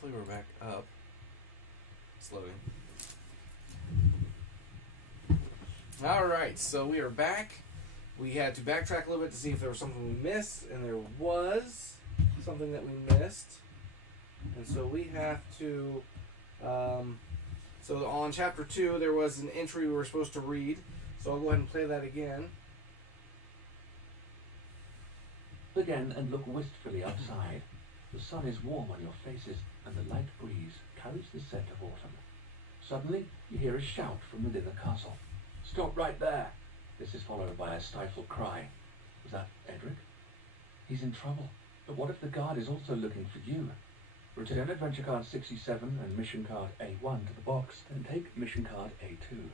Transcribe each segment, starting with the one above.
hopefully we're back up. It's loading. Alright, so we are back. We had to backtrack a little bit to see if there was something we missed, and there was something that we missed. And so we have to... so on Chapter 2, there was an entry we were supposed to read. So I'll go ahead and play that again. Again and look wistfully outside. The sun is warm on your faces, and the light breeze carries the scent of autumn. Suddenly, you hear a shout from within the castle. "Stop right there!" This is followed by a stifled cry. Was that Edric? He's in trouble. But what if the guard is also looking for you? Return adventure card 67 and mission card A1 to the box, and take mission card A2.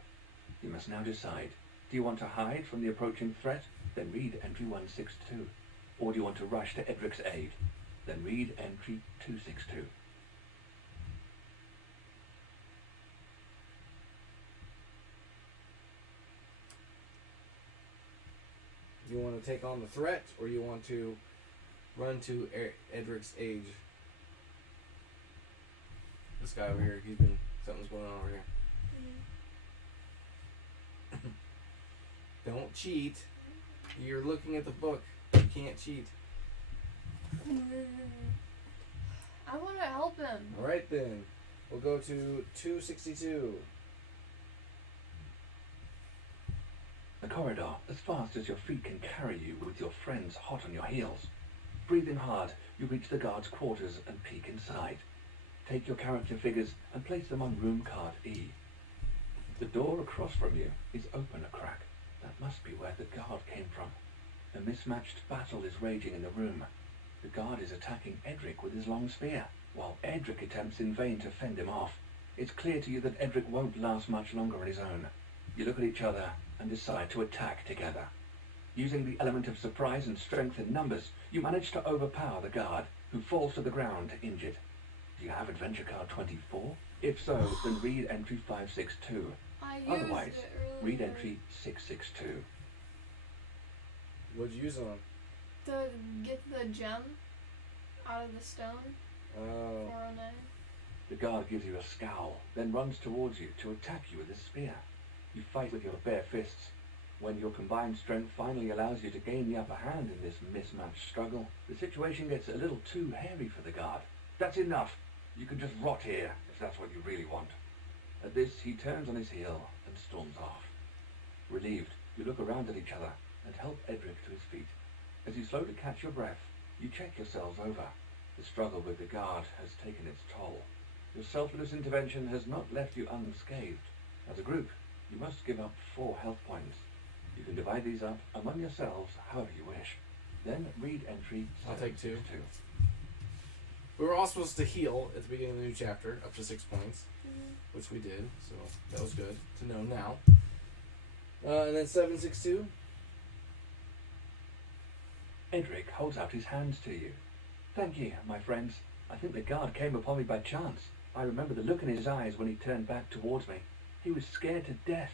You must now decide. Do you want to hide from the approaching threat? Then read entry 162. Or do you want to rush to Edric's aid? Then read entry 262. You want to take on the threat, or you want to run to Edric's aid? This guy over here, something's going on over here. Don't cheat. You're looking at the book. You can't cheat. I want to help him. Alright then. We'll go to 262. The corridor, as fast as your feet can carry you with your friends hot on your heels. Breathing hard, you reach the guard's quarters and peek inside. Take your character figures and place them on room card E. The door across from you is open a crack. That must be where the guard came from. A mismatched battle is raging in the room. The guard is attacking Edric with his long spear, while Edric attempts in vain to fend him off. It's clear to you that Edric won't last much longer on his own. You look at each other and decide to attack together. Using the element of surprise and strength in numbers, you manage to overpower the guard, who falls to the ground injured. Do you have adventure card 24? If so, then read entry 562. Otherwise, read entry 662. What'd you use on? To get the gem out of the stone. Oh. 409. The guard gives you a scowl, then runs towards you to attack you with his spear. You fight with your bare fists. When your combined strength finally allows you to gain the upper hand in this mismatched struggle, the situation gets a little too hairy for the guard. That's enough. You can just rot here, if that's what you really want. At this, he turns on his heel and storms off. Relieved, you look around at each other and help Edric to his feet. As you slow to catch your breath, you check yourselves over. The struggle with the guard has taken its toll. Your selfless intervention has not left you unscathed. As a group, you must give up 4 health points. You can divide these up among yourselves however you wish. Then read entry 762. I'll take 2. We were all supposed to heal at the beginning of the new chapter, up to 6 points, which we did, so that was good to know now. And then 762. Edric holds out his hands to you. Thank you, my friends. I think the guard came upon me by chance. I remember the look in his eyes when he turned back towards me. He was scared to death.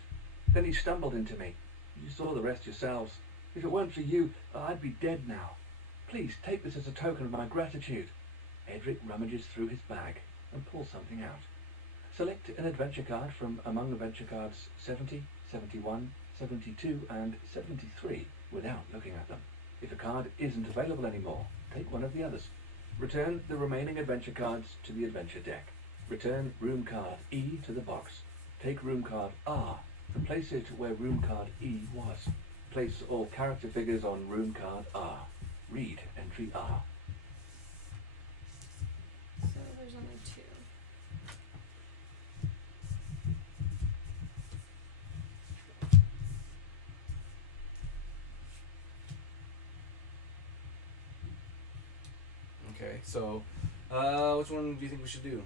Then he stumbled into me. You saw the rest yourselves. If it weren't for you, I'd be dead now. Please take this as a token of my gratitude. Edric rummages through his bag and pulls something out. Select an adventure card from among adventure cards 70, 71, 72, and 73 without looking at them. If a card isn't available anymore, take one of the others. Return the remaining adventure cards to the adventure deck. Return room card E to the box. Take room card R and place it where room card E was. Place all character figures on room card R. Read entry R. So there's only 2. Okay, so which one do you think we should do?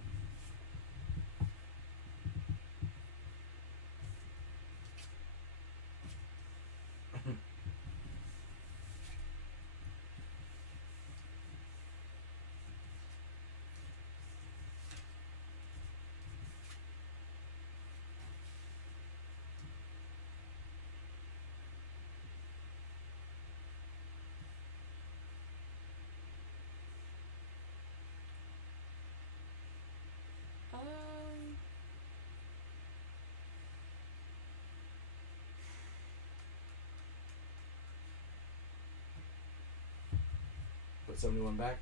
put 71 back.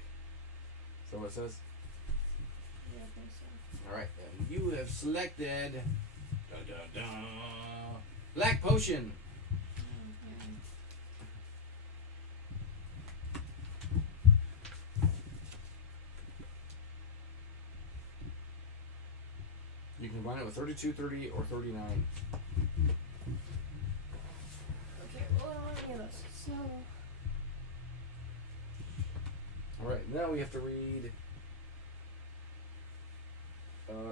Is that what it says? Yeah, I think so. Alright, and you have selected Black Potion. Okay. You can combine it with 32, 30, or 39. Okay, well, I don't want any of those. So, Alright, now we have to read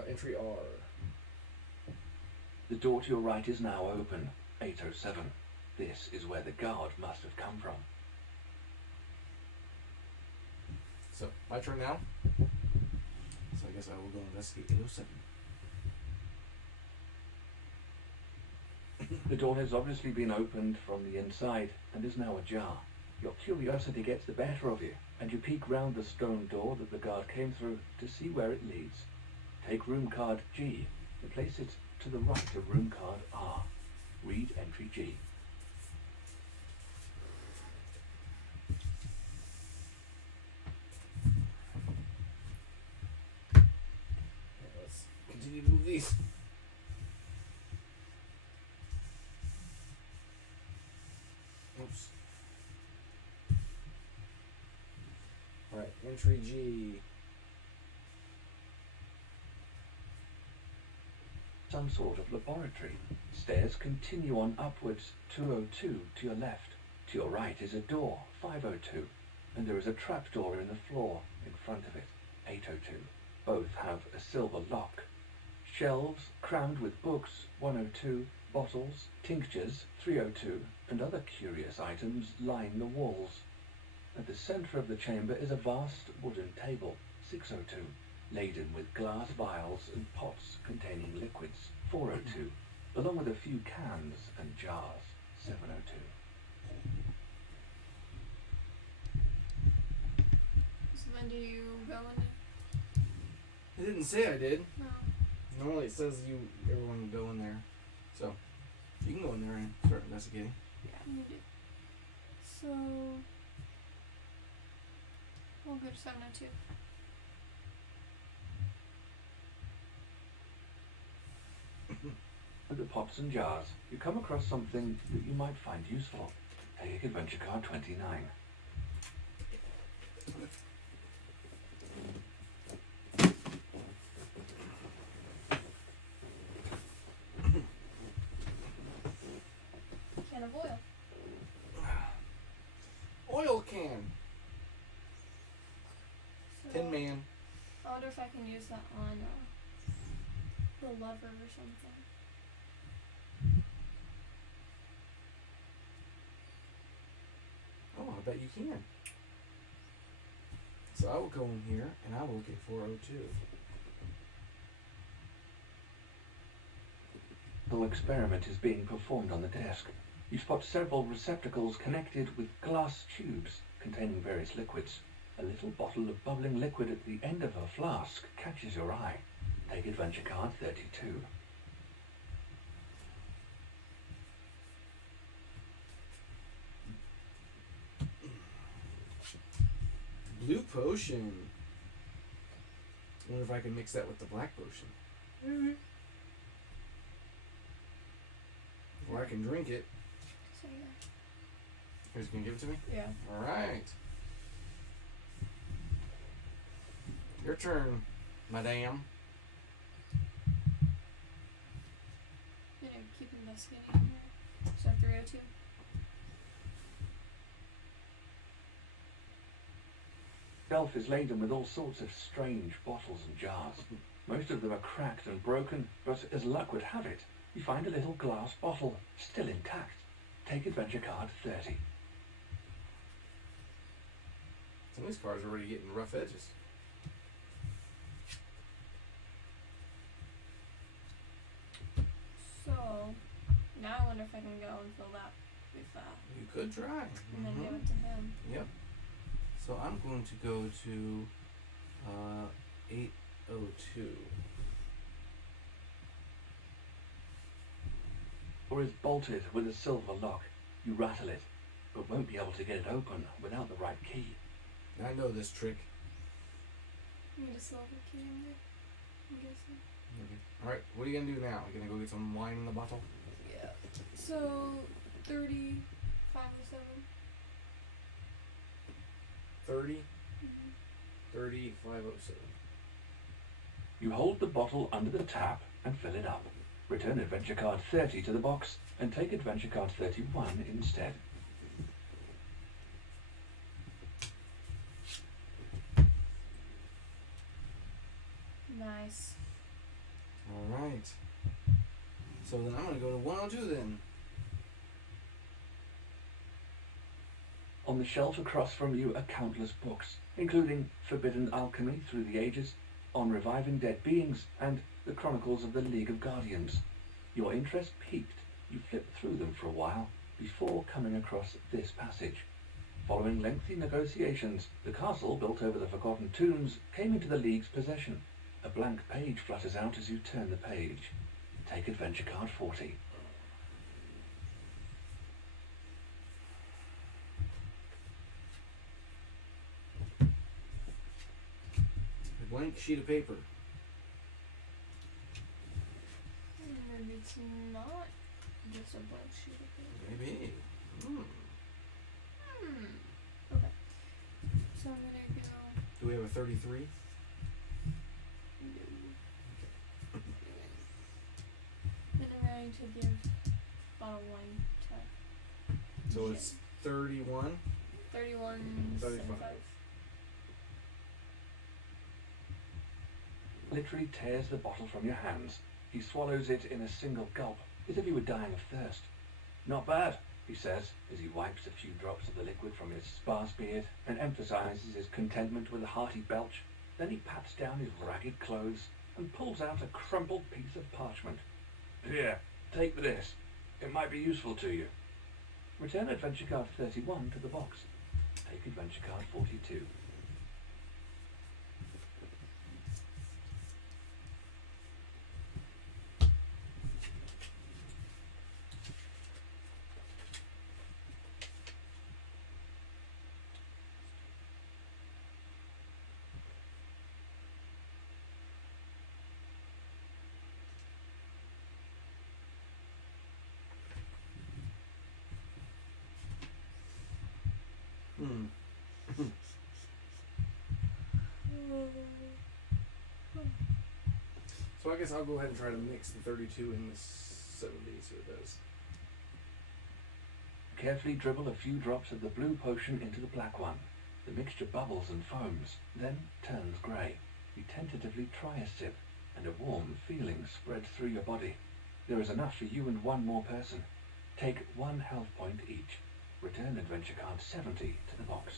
entry R. The door to your right is now open. 807. This is where the guard must have come from. So, my turn now. So I guess I will go investigate 807. The door has obviously been opened from the inside and is now ajar. Your curiosity gets the better of you, and you peek round the stone door that the guard came through to see where it leads. Take room card G and place it to the right of room card R. Read entry G. Let's continue to move these. Oops. Alright, entry G. Some sort of laboratory. Stairs continue on upwards, 202 to your left. To your right is a door, 502, and there is a trapdoor in the floor in front of it, 802. Both have a silver lock. Shelves crammed with books, 102, bottles, tinctures, 302, and other curious items line the walls. At the center of the chamber is a vast wooden table, 602, laden with glass vials and pots containing liquids, 402, along with a few cans and jars, 702. so then do you go in? It didn't say I did. No. Normally it says everyone can go in there. So, you can go in there and start investigating. Yeah, you do. So, we'll go to 702. At the pots and jars, you come across something that you might find useful. Take adventure card 29. Can of oil. Oil can. So, Tin Man. I wonder if I can use that on the lever or something. Oh, I bet you can. So I will go in here and I will look at 402. The experiment is being performed on the desk. You spot several receptacles connected with glass tubes containing various liquids. A little bottle of bubbling liquid at the end of a flask catches your eye. Take adventure card 32. Blue potion. I wonder if I can mix that with the black potion. Mm-hmm. Or I can drink it. So yeah. Who's gonna give it to me? Yeah. Alright. Your turn, madame. You know, keep investigating here. So 302. Shelf is laden with all sorts of strange bottles and jars. Most of them are cracked and broken, but as luck would have it, you find a little glass bottle, still intact. Take adventure card 30. Some of these cards are already getting rough edges. So, now I wonder if I can go and fill that with that. You could try. And then give Mhm. it to him. Yep. So I'm going to go to 802. Door is bolted with a silver lock. You rattle it, but won't be able to get it open without the right key. I know this trick. You need a silver key in there, I'm guessing. Okay. Alright, what are you gonna do now? You gonna go get some wine in the bottle? Yeah. So 3507. 30, Mm-hmm. 507. You hold the bottle under the tap and fill it up. Return adventure card 30 to the box and take adventure card 31 instead. Nice. Alright. So then I'm gonna go to 102 then. On the shelf across from you are countless books, including Forbidden Alchemy Through the Ages, On Reviving Dead Beings, and The Chronicles of the League of Guardians. Your interest piqued. You flip through them for a while before coming across this passage. Following lengthy negotiations, the castle built over the forgotten tombs came into the League's possession. A blank page flutters out as you turn the page. Take adventure card 40. A blank sheet of paper. Maybe it's not just a blank sheet of paper. Maybe. Okay. So I'm gonna go. Do we have a 33? Then I'm going to give bottle wine to So Jen. it's 31. 31.75. Literally tears the bottle from your hands. He swallows it in a single gulp, as if he were dying of thirst. Not bad, he says, as he wipes a few drops of the liquid from his sparse beard and emphasizes his contentment with a hearty belch. Then he pats down his ragged clothes and pulls out a crumpled piece of parchment. Here, take this. It might be useful to you. Return adventure card 31 to the box. Take adventure card 42. So I guess I'll go ahead and try to mix the 32 and the 70 so it does. Carefully dribble a few drops of the blue potion into the black one. The mixture bubbles and foams, then turns grey. You tentatively try a sip, and a warm feeling spreads through your body. There is enough for you and one more person. Take 1 health point each. Return adventure card 70 to the box.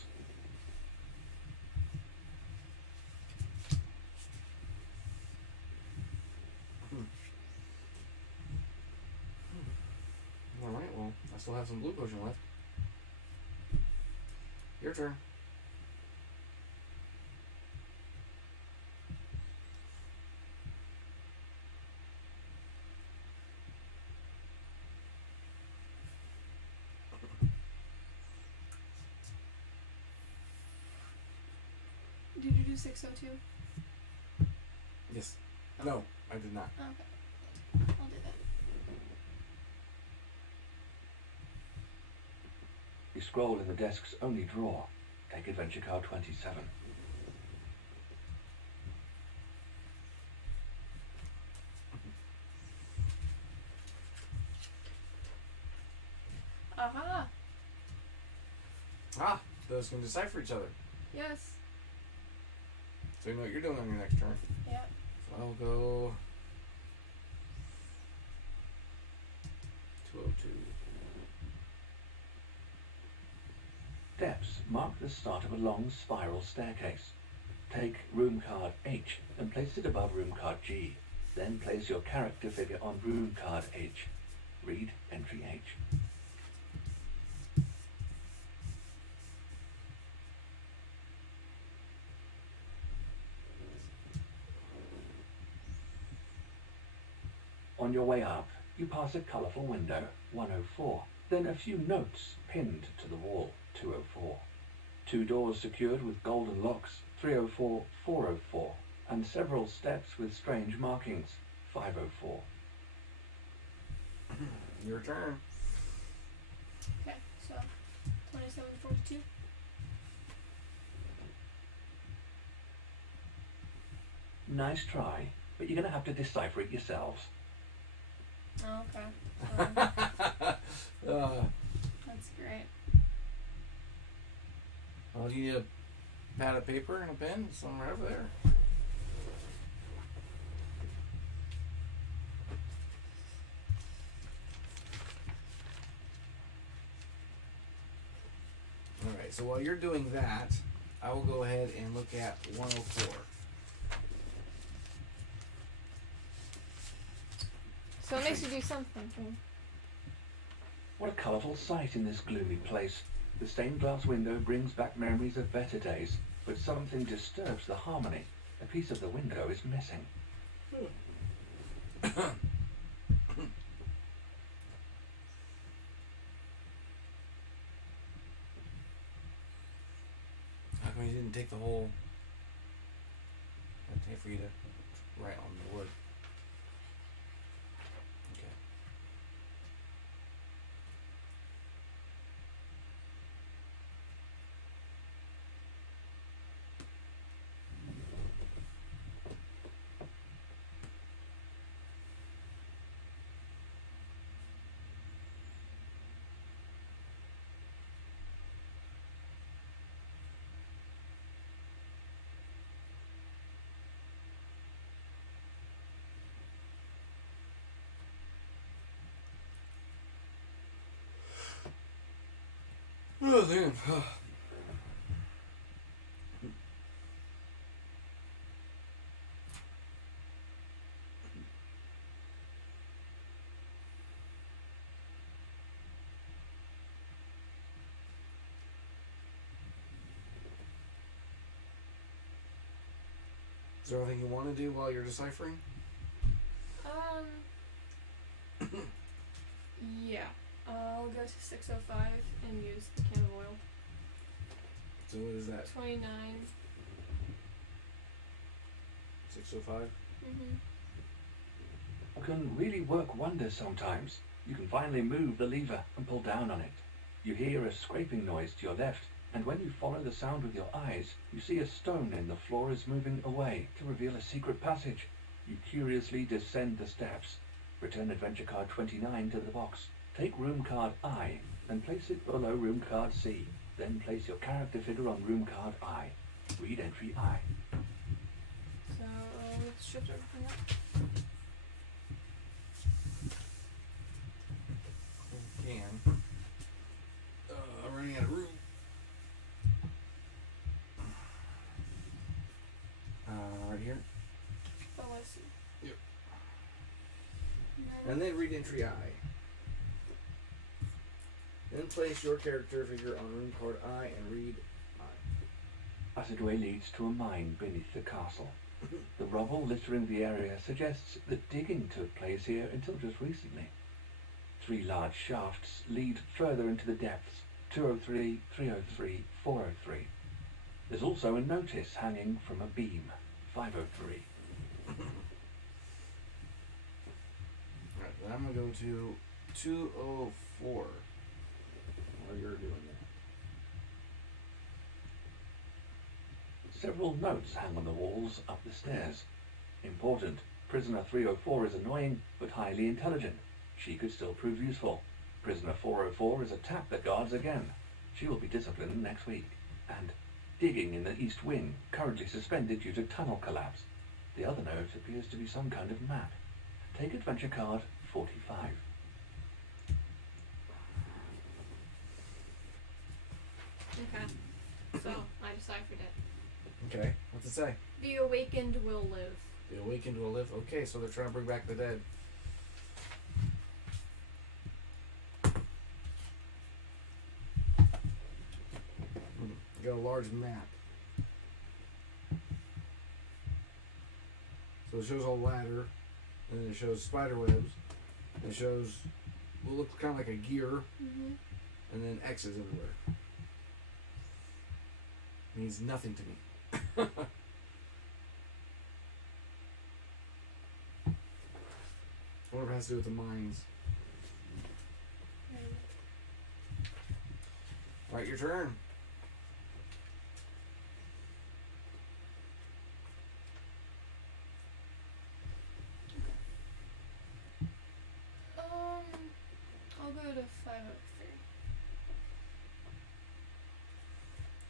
Alright, well, I still have some blue potion left. Your turn. Did you do 602? Yes. No, I did not. Okay. I'll do that. You scroll in the desk's only drawer. Take adventure card 27. Aha! Ah, those can decipher each other. Yes. So you know what you're doing on your next turn. Yep. So I'll go 202. Steps mark the start of a long spiral staircase. Take room card H and place it above room card G. Then place your character figure on room card H. Read entry H. On your way up, you pass a colourful window, 104, then a few notes pinned to the wall, 204. 2 doors secured with golden locks, 304, 404, and several steps with strange markings, 504. Your turn. Okay, so 2742. Nice try, but you're going to have to decipher it yourselves. Oh, okay. uh, That's great. well, you need a pad of paper and a pen? Somewhere over there. Alright, so while you're doing that, I will go ahead and look at 104. So it makes you do something. What a colourful sight in this gloomy place. The stained glass window brings back memories of better days, but something disturbs the harmony. A piece of the window is missing. How come you didn't take the whole... I'd hate for you to write on the wood. Okay. Oh, damn. Is there anything you want to do while you're deciphering? Yeah. I'll go to 605 and use the can of oil. So what is that? 29. 605? Mm-hmm. Can really work wonders sometimes. You can finally move the lever and pull down on it. You hear a scraping noise to your left, and when you follow the sound with your eyes, you see a stone in the floor is moving away to reveal a secret passage. You curiously descend the steps. Return adventure card 29 to the box. Take room card I and place it below room card C. Then place your character figure on room card I. Read entry I. So let's shift everything up. Can. I'm running out of room. Right here. Oh, I see. Yep. And And then read entry I. Then place your character figure on room card I and read I. Passageway leads to a mine beneath the castle. The rubble littering the area suggests that digging took place here until just recently. 3 large shafts lead further into the depths, 203, 303, 403. There's also a notice hanging from a beam, 503. Alright, then I'm going to go to 204 while you're doing that. Several notes hang on the walls up the stairs. Important. Prisoner 304 is annoying, but highly intelligent. She could still prove useful. Prisoner 404 is attacked the guards again. She will be disciplined next week. And digging in the east wing, currently suspended due to tunnel collapse. The other note appears to be some kind of map. Take adventure card 45. Okay. So I deciphered it. Okay, what's it say? The awakened will live. The awakened will live. Okay, so they're trying to bring back the dead. You got a large map. So it shows a ladder, and then it shows spider webs, and it shows what looks kind of like a gear, Mm-hmm. and then X's everywhere. means nothing to me. I wonder if it has to do with the mines. Maybe. Alright, your turn. I'll go to 503.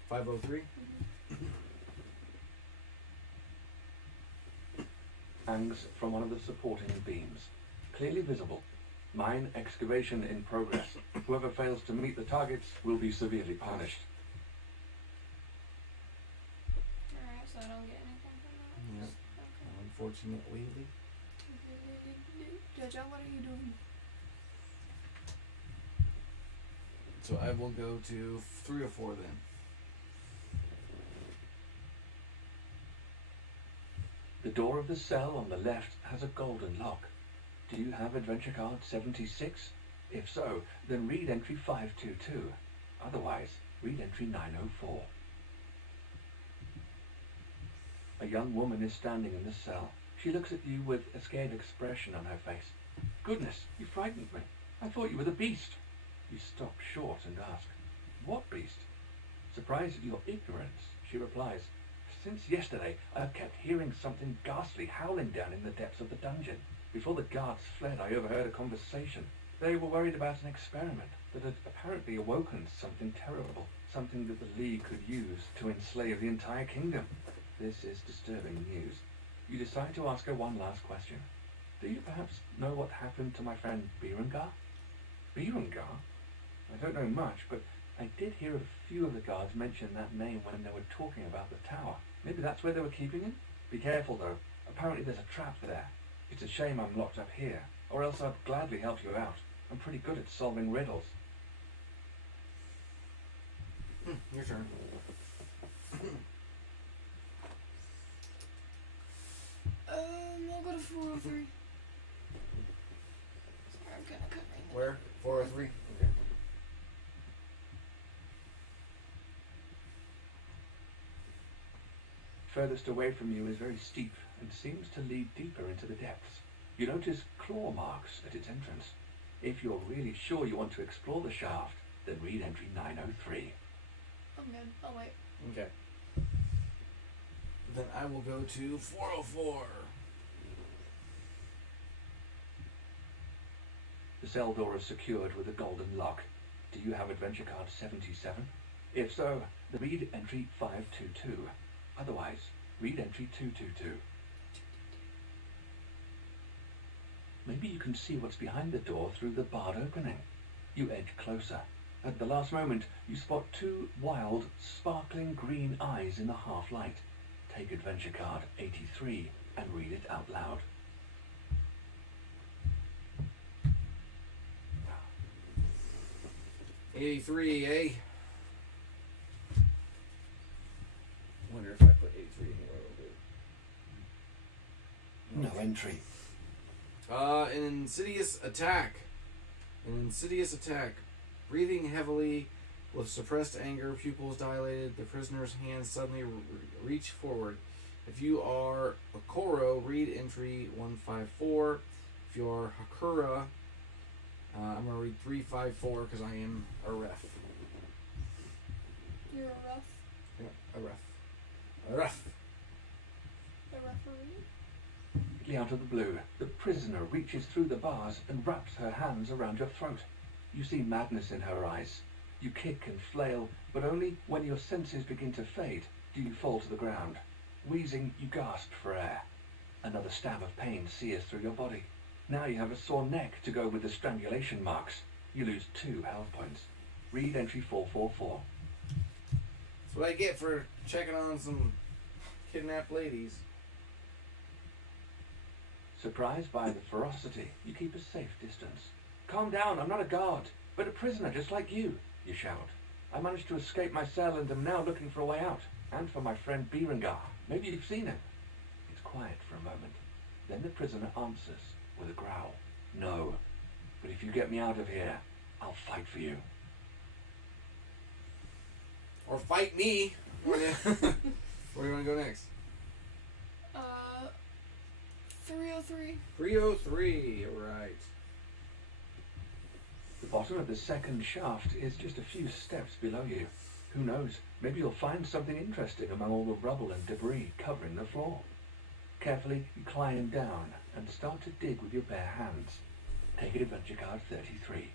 503. Hangs from one of the supporting beams. Clearly visible. Mine excavation in progress. Whoever fails to meet the targets will be severely punished. Alright, so I don't get anything from that? Yep. Okay. Unfortunately. Jaja, what are you doing? So I will go to 304 then. The door of the cell on the left has a golden lock. Do you have adventure card 76? If so, then read entry 522. Otherwise, read entry 904. A young woman is standing in the cell. She looks at you with a scared expression on her face. Goodness, you frightened me. I thought you were the beast. You stop short and ask, what beast? Surprised at your ignorance, she replies, since yesterday I have kept hearing something ghastly howling down in the depths of the dungeon. Before the guards fled, I overheard a conversation. They were worried about an experiment that had apparently awoken something terrible, something that the League could use to enslave the entire kingdom. This is disturbing news. You decide to ask her one last question. Do you perhaps know what happened to my friend Berengar? Berengar? I don't know much, but I did hear a few of the guards mention that name when they were talking about the tower. Maybe that's where they were keeping him? Be careful though. Apparently there's a trap there. It's a shame I'm locked up here, or else I'd gladly help you out. I'm pretty good at solving riddles. Your turn. I'll go to 403. Sorry, I'm kind of covering the Where? 403? Okay. Furthest away from you is very steep and seems to lead deeper into the depths. You notice claw marks at its entrance. If you're really sure you want to explore the shaft, then read entry 903. I'm good. I'll wait. Okay. Then I will go to 404. The cell door is secured with a golden lock. Do you have adventure card 77? If so, then read entry 522. Otherwise, read entry 222. Maybe you can see what's behind the door through the barred opening. You edge closer. At the last moment, you spot two wild, sparkling green eyes in the half-light. Take adventure card 83 and read it out loud. '83, eh? Wonder if I put 83 anywhere will do. No entry. An insidious attack. An insidious attack. Breathing heavily, with suppressed anger, pupils dilated, the prisoner's hands suddenly reach forward. If you are a Koro, read entry 154. If you're Hakura, I'm going to read 354 because I am a ref. You're a ref. Yeah, a ref. A ref. The referee. Out of the blue, the prisoner reaches through the bars and wraps her hands around your throat. You see madness in her eyes. You kick and flail, but only when your senses begin to fade do you fall to the ground. Wheezing, you gasp for air. Another stab of pain sears through your body. Now you have a sore neck to go with the strangulation marks. You lose 2 health points. Read entry 444. That's what I get for checking on some kidnapped ladies. Surprised by the ferocity, you keep a safe distance. Calm down, I'm not a guard, but a prisoner just like you shout. I managed to escape my cell and am now looking for a way out, and for my friend Berengar. Maybe you've seen him. It's quiet for a moment. Then the prisoner answers with a growl. No, but if you get me out of here, I'll fight for you. Or fight me. Where do you want to go next? 303. 303. Alright. The bottom of the second shaft is just a few steps below you. Who knows, maybe you'll find something interesting among all the rubble and debris covering the floor. Carefully, you climb down and start to dig with your bare hands. Take adventure card 33.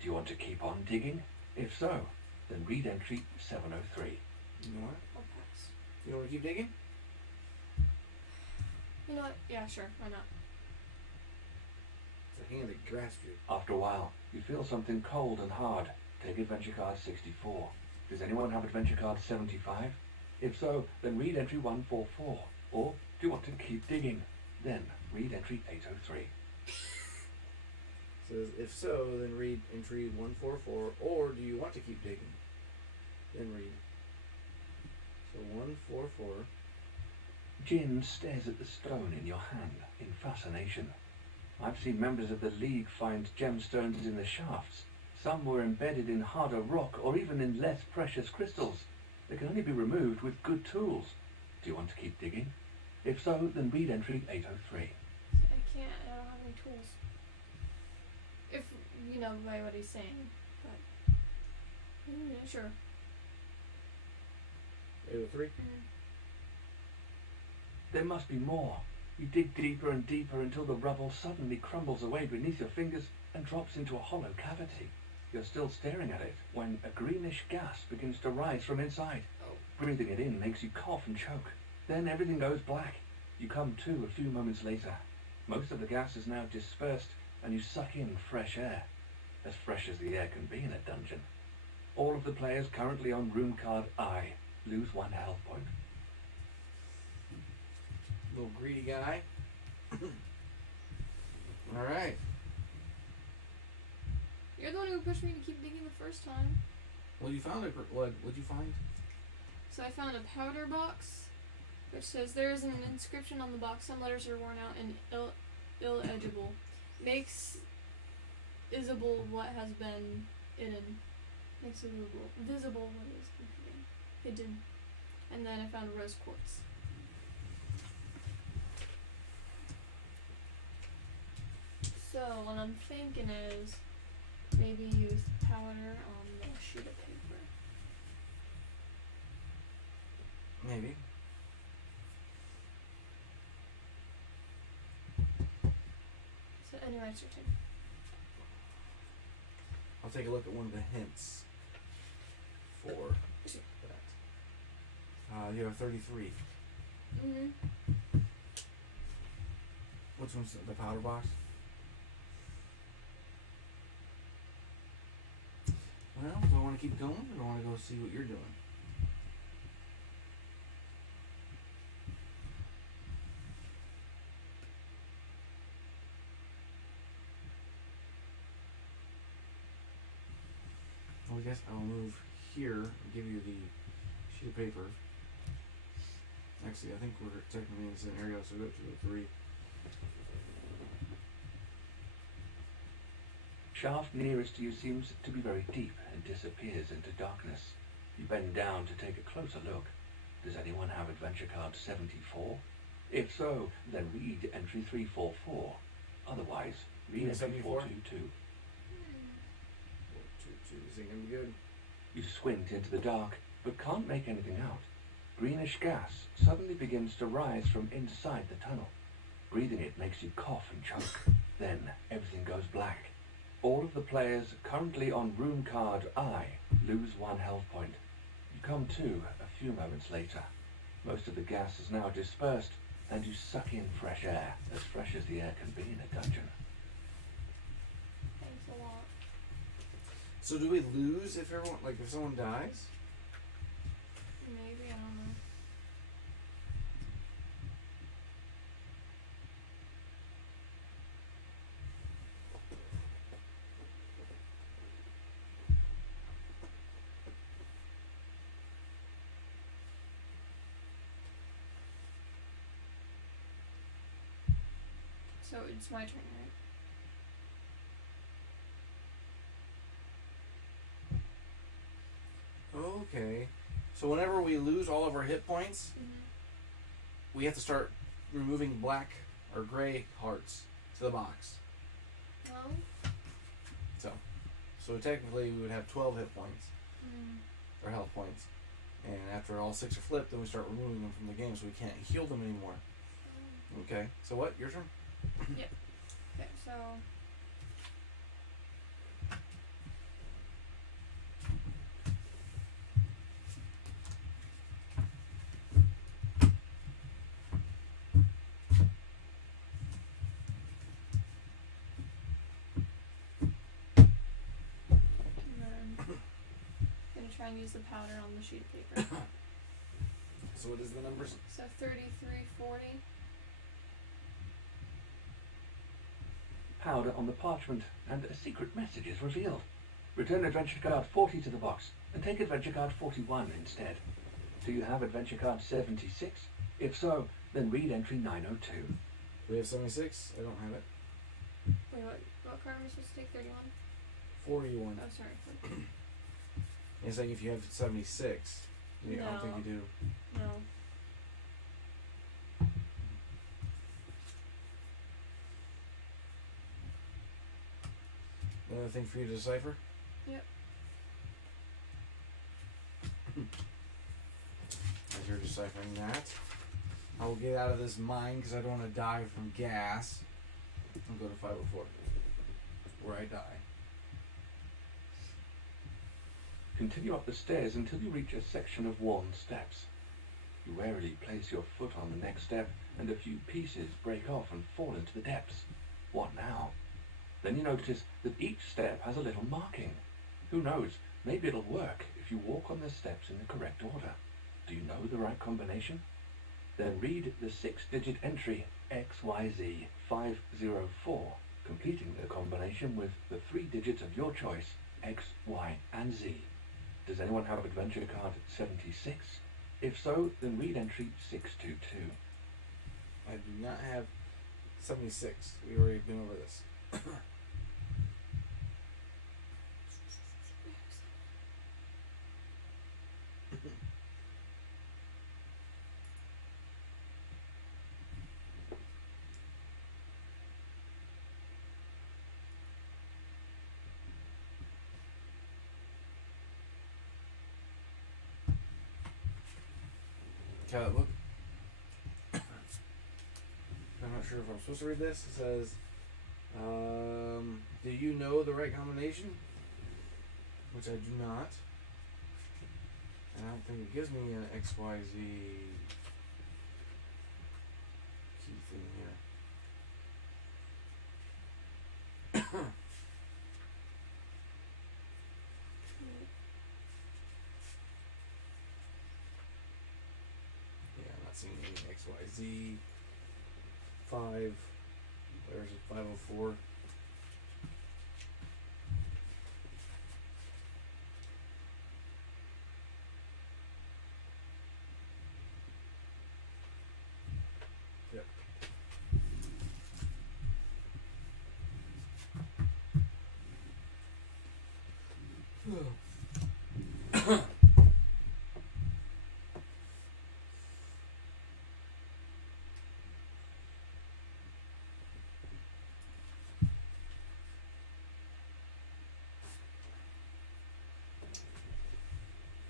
Do you want to keep on digging? If so, then read entry 703. You know what? I'll pass. You want to keep digging? You know what? Yeah, sure. Why not? It's a hand that grasps you. After a while, you feel something cold and hard. Take adventure card 64. Does anyone have adventure card 75? If so, then read entry 144. Or do you want to keep digging? Then read entry 803. Says, if so, then read entry 144, or do you want to keep digging? Then read. So 144. Jin stares at the stone in your hand in fascination. I've seen members of the League find gemstones in the shafts. Some were embedded in harder rock or even in less precious crystals. They can only be removed with good tools. Do you want to keep digging? If so, then read entry 803. I can't. I don't have any tools. If you know by what he's saying, but sure. 803. There must be more. You dig deeper and deeper until the rubble suddenly crumbles away beneath your fingers and drops into a hollow cavity. You're still staring at it when a greenish gas begins to rise from inside. Oh. Breathing it in makes you cough and choke. Then everything goes black. You come to a few moments later. Most of the gas is now dispersed and you suck in fresh air. As fresh as the air can be in a dungeon. All of the players currently on room card I lose 1 health point. Little greedy guy. Alright. You're the one who pushed me to keep digging the first time. Well, you found it. What'd you find? So I found a powder box, which says there is an inscription on the box. Some letters are worn out and illegible. Makes visible what has been hidden. Makes visible what is hidden. And then I found rose quartz. So what I'm thinking is maybe use powder on the sheet of paper. Maybe. So anyway, it's your turn. I'll take a look at one of the hints for that. You have 33. Mm-hmm. Which one's the powder box? Well, do I want to keep going or do I want to go see what you're doing? Well, I guess I'll move here and give you the sheet of paper. Actually, I think we're technically in the same area, so go to the 3. Shaft nearest to you seems to be very deep and disappears into darkness. You bend down to take a closer look. Does anyone have adventure card 74? If so, then read entry 344. Otherwise, read entry 422. 422, is it going to be good? You squint into the dark, but can't make anything out. Greenish gas suddenly begins to rise from inside the tunnel. Breathing it makes you cough and choke. Then everything goes black. All of the players currently on room card I lose 1 health point. You come to a few moments later. Most of the gas is now dispersed, and you suck in fresh air, as fresh as the air can be in a dungeon. Thanks a lot. So do we lose if everyone, like if someone dies? Maybe, I don't know. So it's my turn, right? Okay. So whenever we lose all of our hit points, Mhm. we have to start removing black or gray hearts to the box. Oh. So technically we would have 12 hit points, Mm. or health points. And after all 6 are flipped, then we start removing them from the game so we can't heal them anymore. Oh. Okay, so what? Your turn? Okay, so and then gonna try and use the powder on the sheet of paper. So what is the numbers? So 3340. Powder on the parchment, and a secret message is revealed. Return adventure card 40 to the box, and take adventure card 41 instead. Do you have adventure card 76? If so, then read entry 902. We have 76. I don't have it. Wait, what card am I supposed to take? 31? 41. Oh, sorry. 40. It's saying if you have 76. Yeah, I don't think you do. No. Another thing for you to decipher? Yep. As you're deciphering that, I will get out of this mine because I don't want to die from gas. I'll go to 504, where I die. Continue up the stairs until you reach a section of worn steps. You warily place your foot on the next step, and a few pieces break off and fall into the depths. What now? Then you notice that each step has a little marking. Who knows, maybe it'll work if you walk on the steps in the correct order. Do you know the right combination? Then read the 6-digit entry XYZ504, completing the combination with the 3 digits of your choice, X, Y, and Z. Does anyone have adventure card 76? If so, then read entry 622. I do not have 76. We already been over this. How that look? I'm not sure if I'm supposed to read this. It says, do you know the right combination? Which I do not. And I don't think it gives me an XYZ key thing here. Yeah, I'm not seeing any XYZ 5. Where's it? 504. Yep.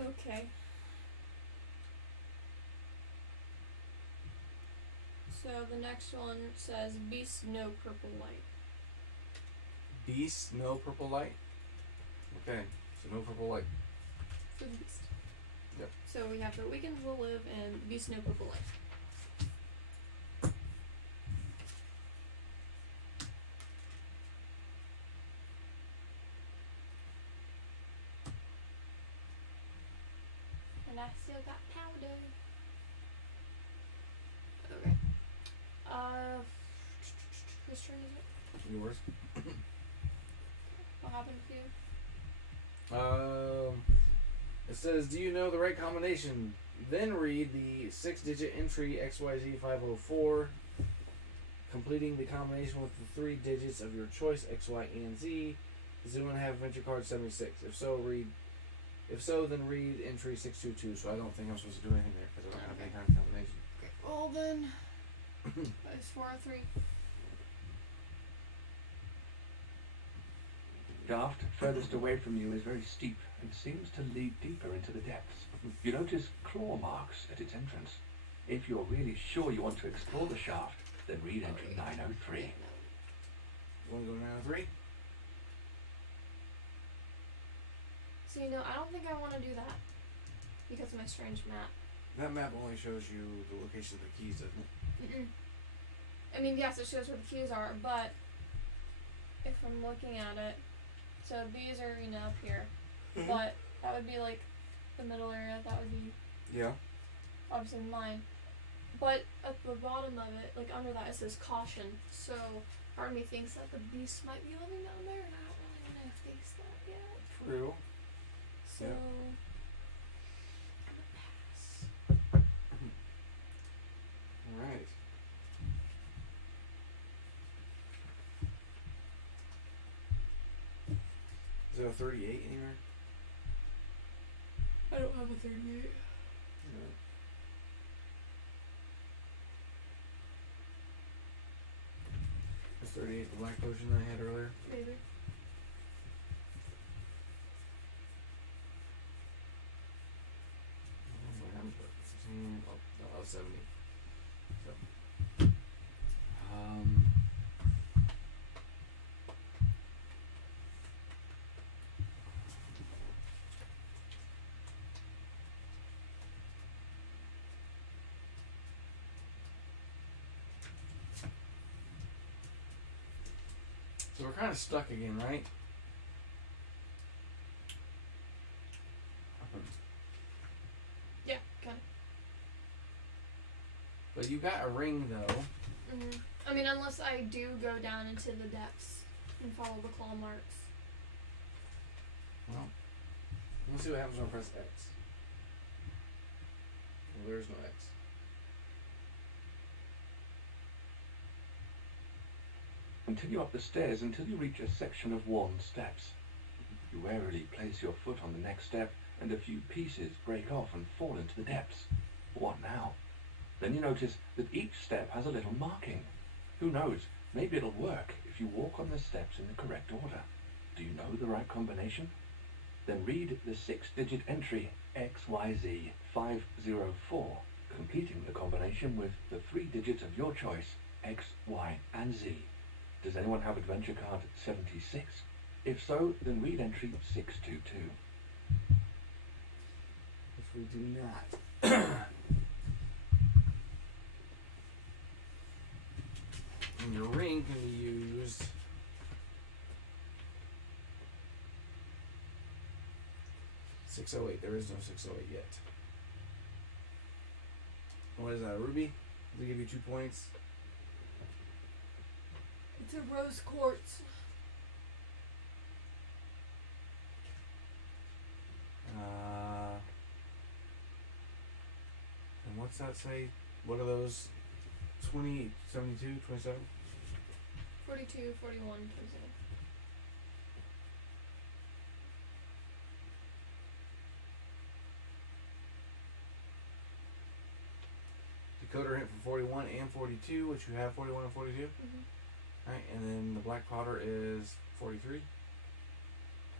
Okay. So the next one says Beast No Purple Light. Beast, no purple light. Okay, so no purple light. For the beast. Yep. So we have The Weekend Will Live and Beast No Purple Light. And I still got powder. Okay. Whose turn is it? Yours. What happened to you? It says, do you know the right combination? Then read the 6-digit entry XYZ504, completing the combination with the 3 digits of your choice, X, Y, and Z. Does anyone have adventure card 76? If so, read If so, then read entry 622. So I don't think I'm supposed to do anything there because I don't have any kind of combination. Okay. Well then, it's 403. Shaft furthest away from you is very steep and seems to lead deeper into the depths. You notice claw marks at its entrance. If you're really sure you want to explore the shaft, then read entry 903. You want to go to 903? So I don't think I want to do that because of my strange map. That map only shows you the location of the keys, doesn't it? I mean, yes, it shows where the keys are, but if I'm looking at it, so these are up here, but that would be like the middle area. That would be obviously mine. But at the bottom of it, like under that, it says caution. So part of me thinks that the beast might be living down there, and I don't really want to face that yet. True. So Yeah. I'm gonna pass. Alright. Is there a 38 anywhere? I don't have a 38. No. Is 38 the black potion that I had earlier? Maybe. Oh, no, I was 70. So. So we're kind of stuck again, right? Yeah, kind of. But you got a ring, though. I mean, unless I do go down into the depths and follow the claw marks. Well, let's see what happens when I press X. Well, there's no X. Continue up the stairs until you reach a section of worn steps. You warily place your foot on the next step, and a few pieces break off and fall into the depths. What now? Then you notice that each step has a little marking. Who knows, maybe it'll work if you walk on the steps in the correct order. Do you know the right combination? Then read the 6-digit entry XYZ 504, completing the combination with the 3 digits of your choice, X, Y, and Z. Does anyone have adventure card 76? If so, then read entry 622. If we do not. And your ring can be used. .608. There is no 608 yet. What is that? A ruby? Does it give you 2 points? It's a rose quartz. And what's that say? What are those? 20, 72, 27? 42, 41, 27. Decoder hint for 41 and 42, which you have 41 and 42. Alright, and then the black powder is 43.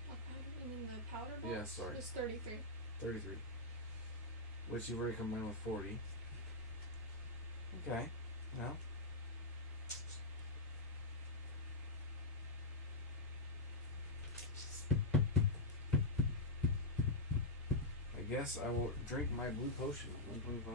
Black powder? And then the powder box? Yeah, sorry. Is 33. 33. Which you've already combined with 40. Okay, well. I guess I will drink my blue potion, 125.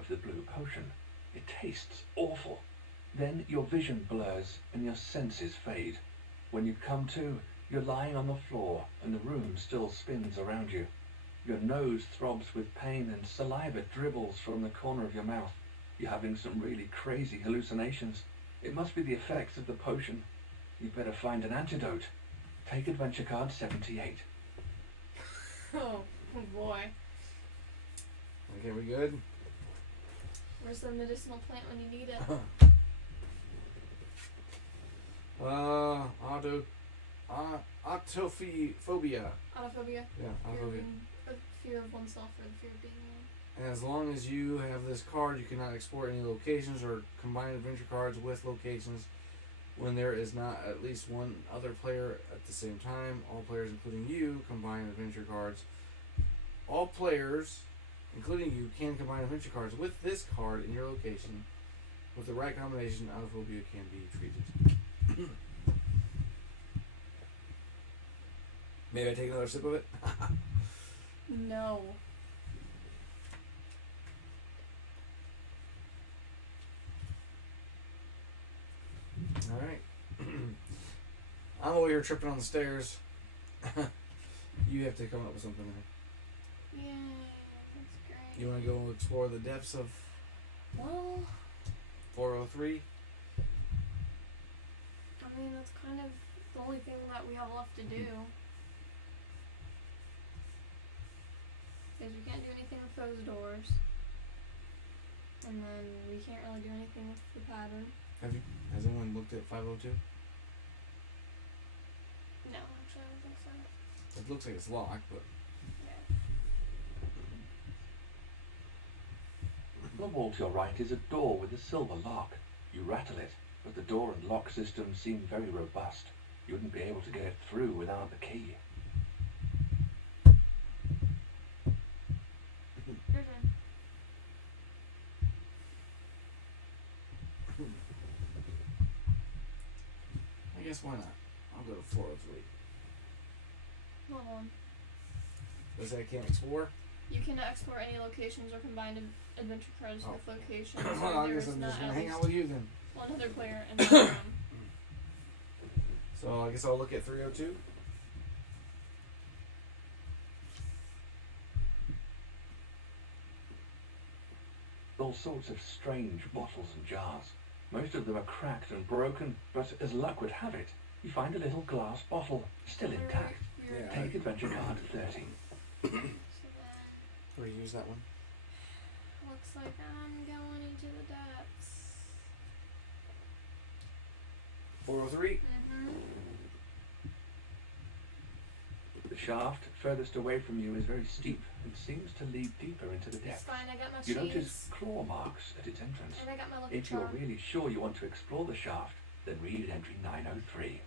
Of the blue potion. It tastes awful. Then your vision blurs and your senses fade. When you come to, you're lying on the floor and the room still spins around you. Your nose throbs with pain and saliva dribbles from the corner of your mouth. You're having some really crazy hallucinations. It must be the effects of the potion. You better find an antidote. Take adventure card 78. Oh boy. Okay, we good? Where's the medicinal plant when you need it? Autophobia. Autophobia. Yeah, Fear of autophobia. being- fear of oneself or the fear of being alone. And as long as you have this card, you cannot explore any locations or combine adventure cards with locations when there is not at least one other player at the same time. All players, including you, combine adventure cards. All players, including you, can combine adventure cards with this card in your location. With the right combination, autophobia can be treated. Maybe I take another sip of it? No. Alright. I'm over here tripping on the stairs. You have to come up with something there. Yeah, that's great. You want to go explore the depths of Well, 403? I mean, that's kind of the only thing that we have left to do. Because we can't do anything with those doors. And then we can't really do anything with the pattern. Has anyone looked at 502? No, actually, I don't think so. It looks like it's locked, but Yeah. On the wall to your right is a door with a silver lock. You rattle it, but the door and lock system seem very robust. You wouldn't be able to get it through without the key. Your turn. I guess why not? I'll go to 403. Hold on. Does that can't explore? You cannot explore any locations or combine adventure cards Oh. with locations Well, where I there guess is I'm not just gonna at hang least out with you then. one other player in the room. So I guess I'll look at 302. All sorts of strange bottles and jars. Most of them are cracked and broken, but as luck would have it, you find a little glass bottle, still intact. Yeah. Take adventure card 30. So then, Already use that one. looks like I'm going into the depths. 403. Mm-hmm. The shaft furthest away from you is very steep and seems to lead deeper into the It's depths. fine, I got my You cheese. notice claw marks at its entrance. And I got my lucky If you're charm. really sure you want to explore the shaft, then read entry 903.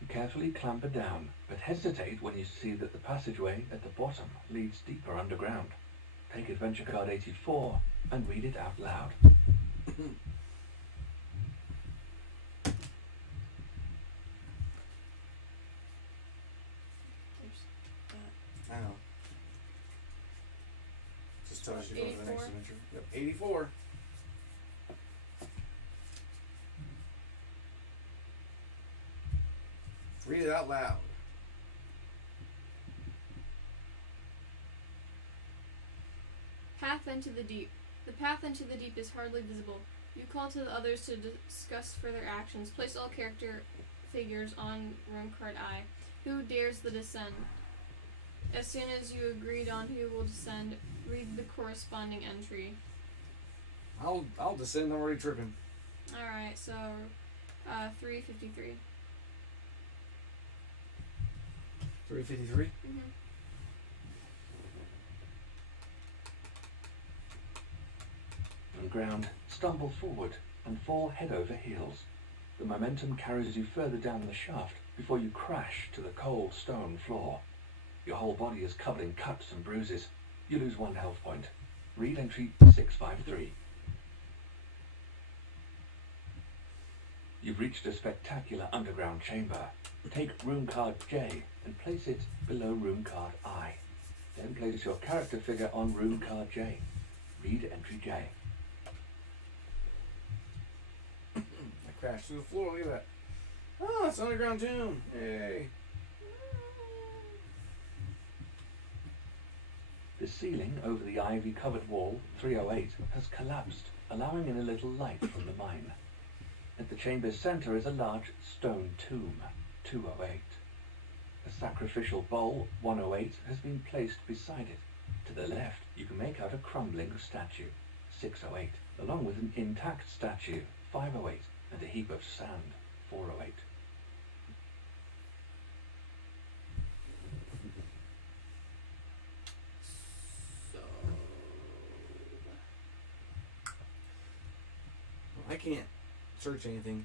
You carefully clamber down, but hesitate when you see that the passageway at the bottom leads deeper underground. Take adventure card 84 and read it out loud. I know. Just tells you to go to the next 84? adventure. Yep, 84. Read it out loud. Path into the deep. The path into the deep is hardly visible. You call to the others to discuss further actions. Place all character figures on room card I. Who dares the descent? As soon as you agreed on who will descend, read the corresponding entry. I'll descend. I'm already tripping. Alright, so 353. 353. Mm-hmm. On ground, stumble forward and fall head over heels. The momentum carries you further down the shaft before you crash to the cold stone floor. Your whole body is covered in cuts and bruises. You lose 1 health point. Read entry 653. You've reached a spectacular underground chamber. Take room card J and place it below room card I. Then place your character figure on room card J. Read entry J. I crashed through the floor. Look at that. Oh, it's an underground tomb. Yay. The ceiling over the ivy-covered wall, 308, has collapsed, allowing in a little light from the mine. At the chamber's centre is a large stone tomb, 208. A sacrificial bowl, 108, has been placed beside it. To the left, you can make out a crumbling statue, 608, along with an intact statue, 508, and a heap of sand, 408. So I can't search anything.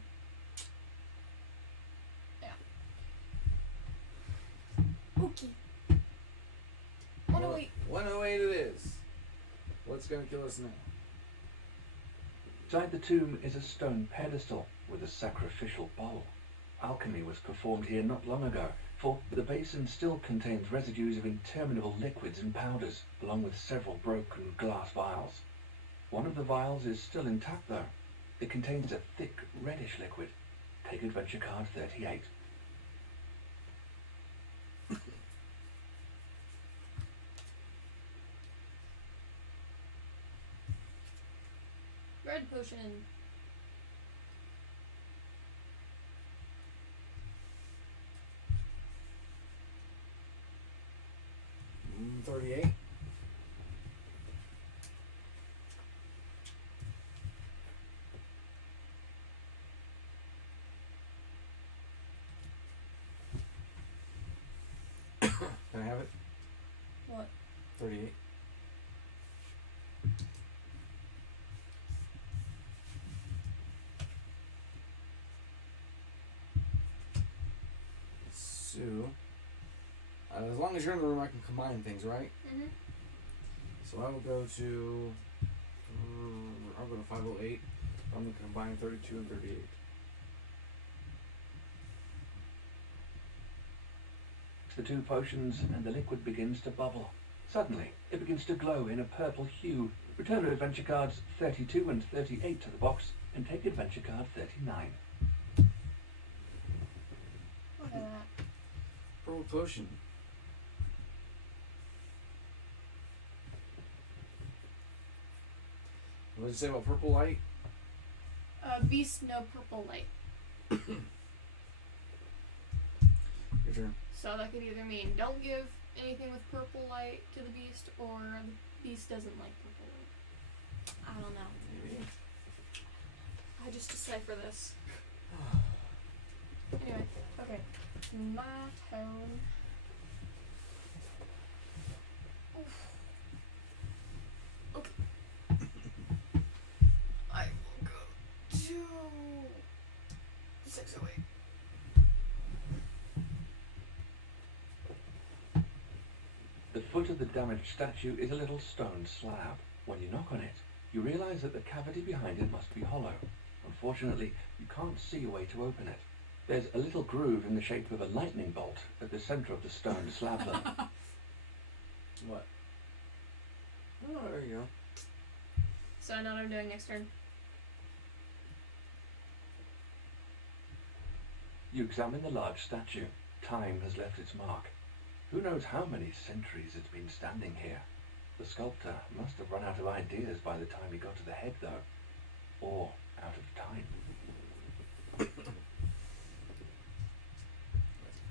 okay. Oh no, wait. 108 it is. What's going to kill us now? Inside the tomb is a stone pedestal with a sacrificial bowl. Alchemy was performed here not long ago, for the basin still contains residues of interminable liquids and powders, along with several broken glass vials. One of the vials is still intact though. It contains a thick reddish liquid. Take adventure card 38. Red potion. Mm, 38. Can I have it? What? 38. So, as long as you're in the room, I can combine things, right? Mhm. So I will go to. I'll go to 508. I'm going to combine 32 and 38. The two potions and the liquid begins to bubble. Suddenly, it begins to glow in a purple hue. Return adventure cards 32 and 38 to the box and take adventure card 39. Look at that. Purple potion. What did it say about purple light? Beast no purple light. Your turn. So that could either mean don't give anything with purple light to the beast, or the beast doesn't like purple light. I don't know. Maybe. I just decipher this. Anyway, okay. My turn. Oof. Okay. I will go to 608. The foot of the damaged statue is a little stone slab. When you knock on it, you realize that the cavity behind it must be hollow. Unfortunately, you can't see a way to open it. There's a little groove in the shape of a lightning bolt at the center of the stone slab though. What? Oh, there you go. So I know what I'm doing next turn. You examine the large statue. Time has left its mark. Who knows how many centuries it's been standing here? The sculptor must have run out of ideas by the time he got to the head though. Or out of time.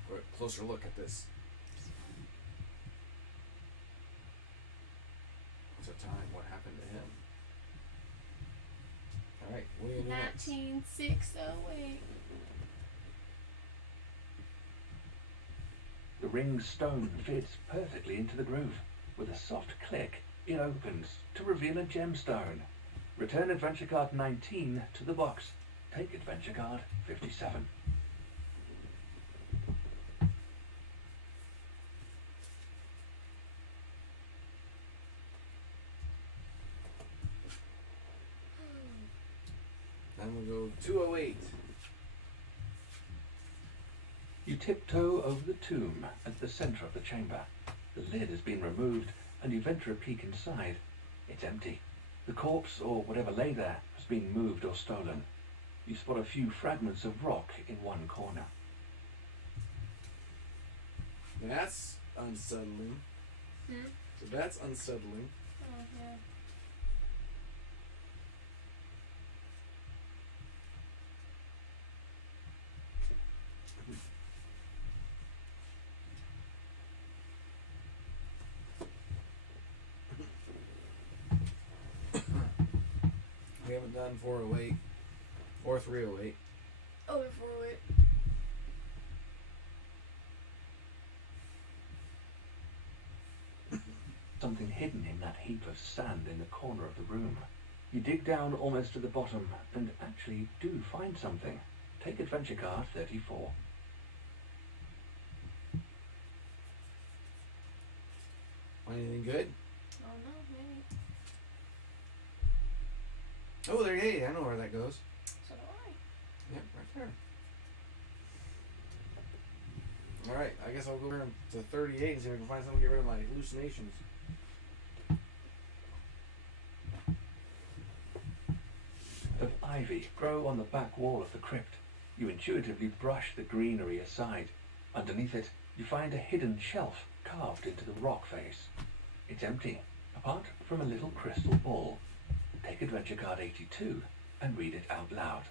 Let's a closer look at this. What's the time? What happened to him? Alright, what do you do next? 19608. The ring's stone fits perfectly into the groove. With a soft click, it opens to reveal a gemstone. Return adventure card 19 to the box. Take adventure card 57. Then we'll go 208. You tiptoe over the tomb at the center of the chamber. The lid has been removed and you venture a peek inside. It's empty. The corpse, or whatever lay there, has been moved or stolen. You spot a few fragments of rock in one corner. That's unsettling. Hmm? So that's unsettling. Oh, yeah. We haven't done 408 or 308. Oh, 408. hidden in that heap of sand in the corner of the room. You dig down almost to the bottom and actually do find something. Take adventure card 34. Anything good? Oh no, maybe. Oh, there. Hey, I know where that goes. So do I. Yep, right there. All right, I guess I'll go over to 38 and see if I can find something to get rid of my hallucinations. Of ivy grow on the back wall of the crypt. You intuitively brush the greenery aside. Underneath it, you find a hidden shelf carved into the rock face. It's empty, apart from a little crystal ball. Take adventure card 82 and read it out loud.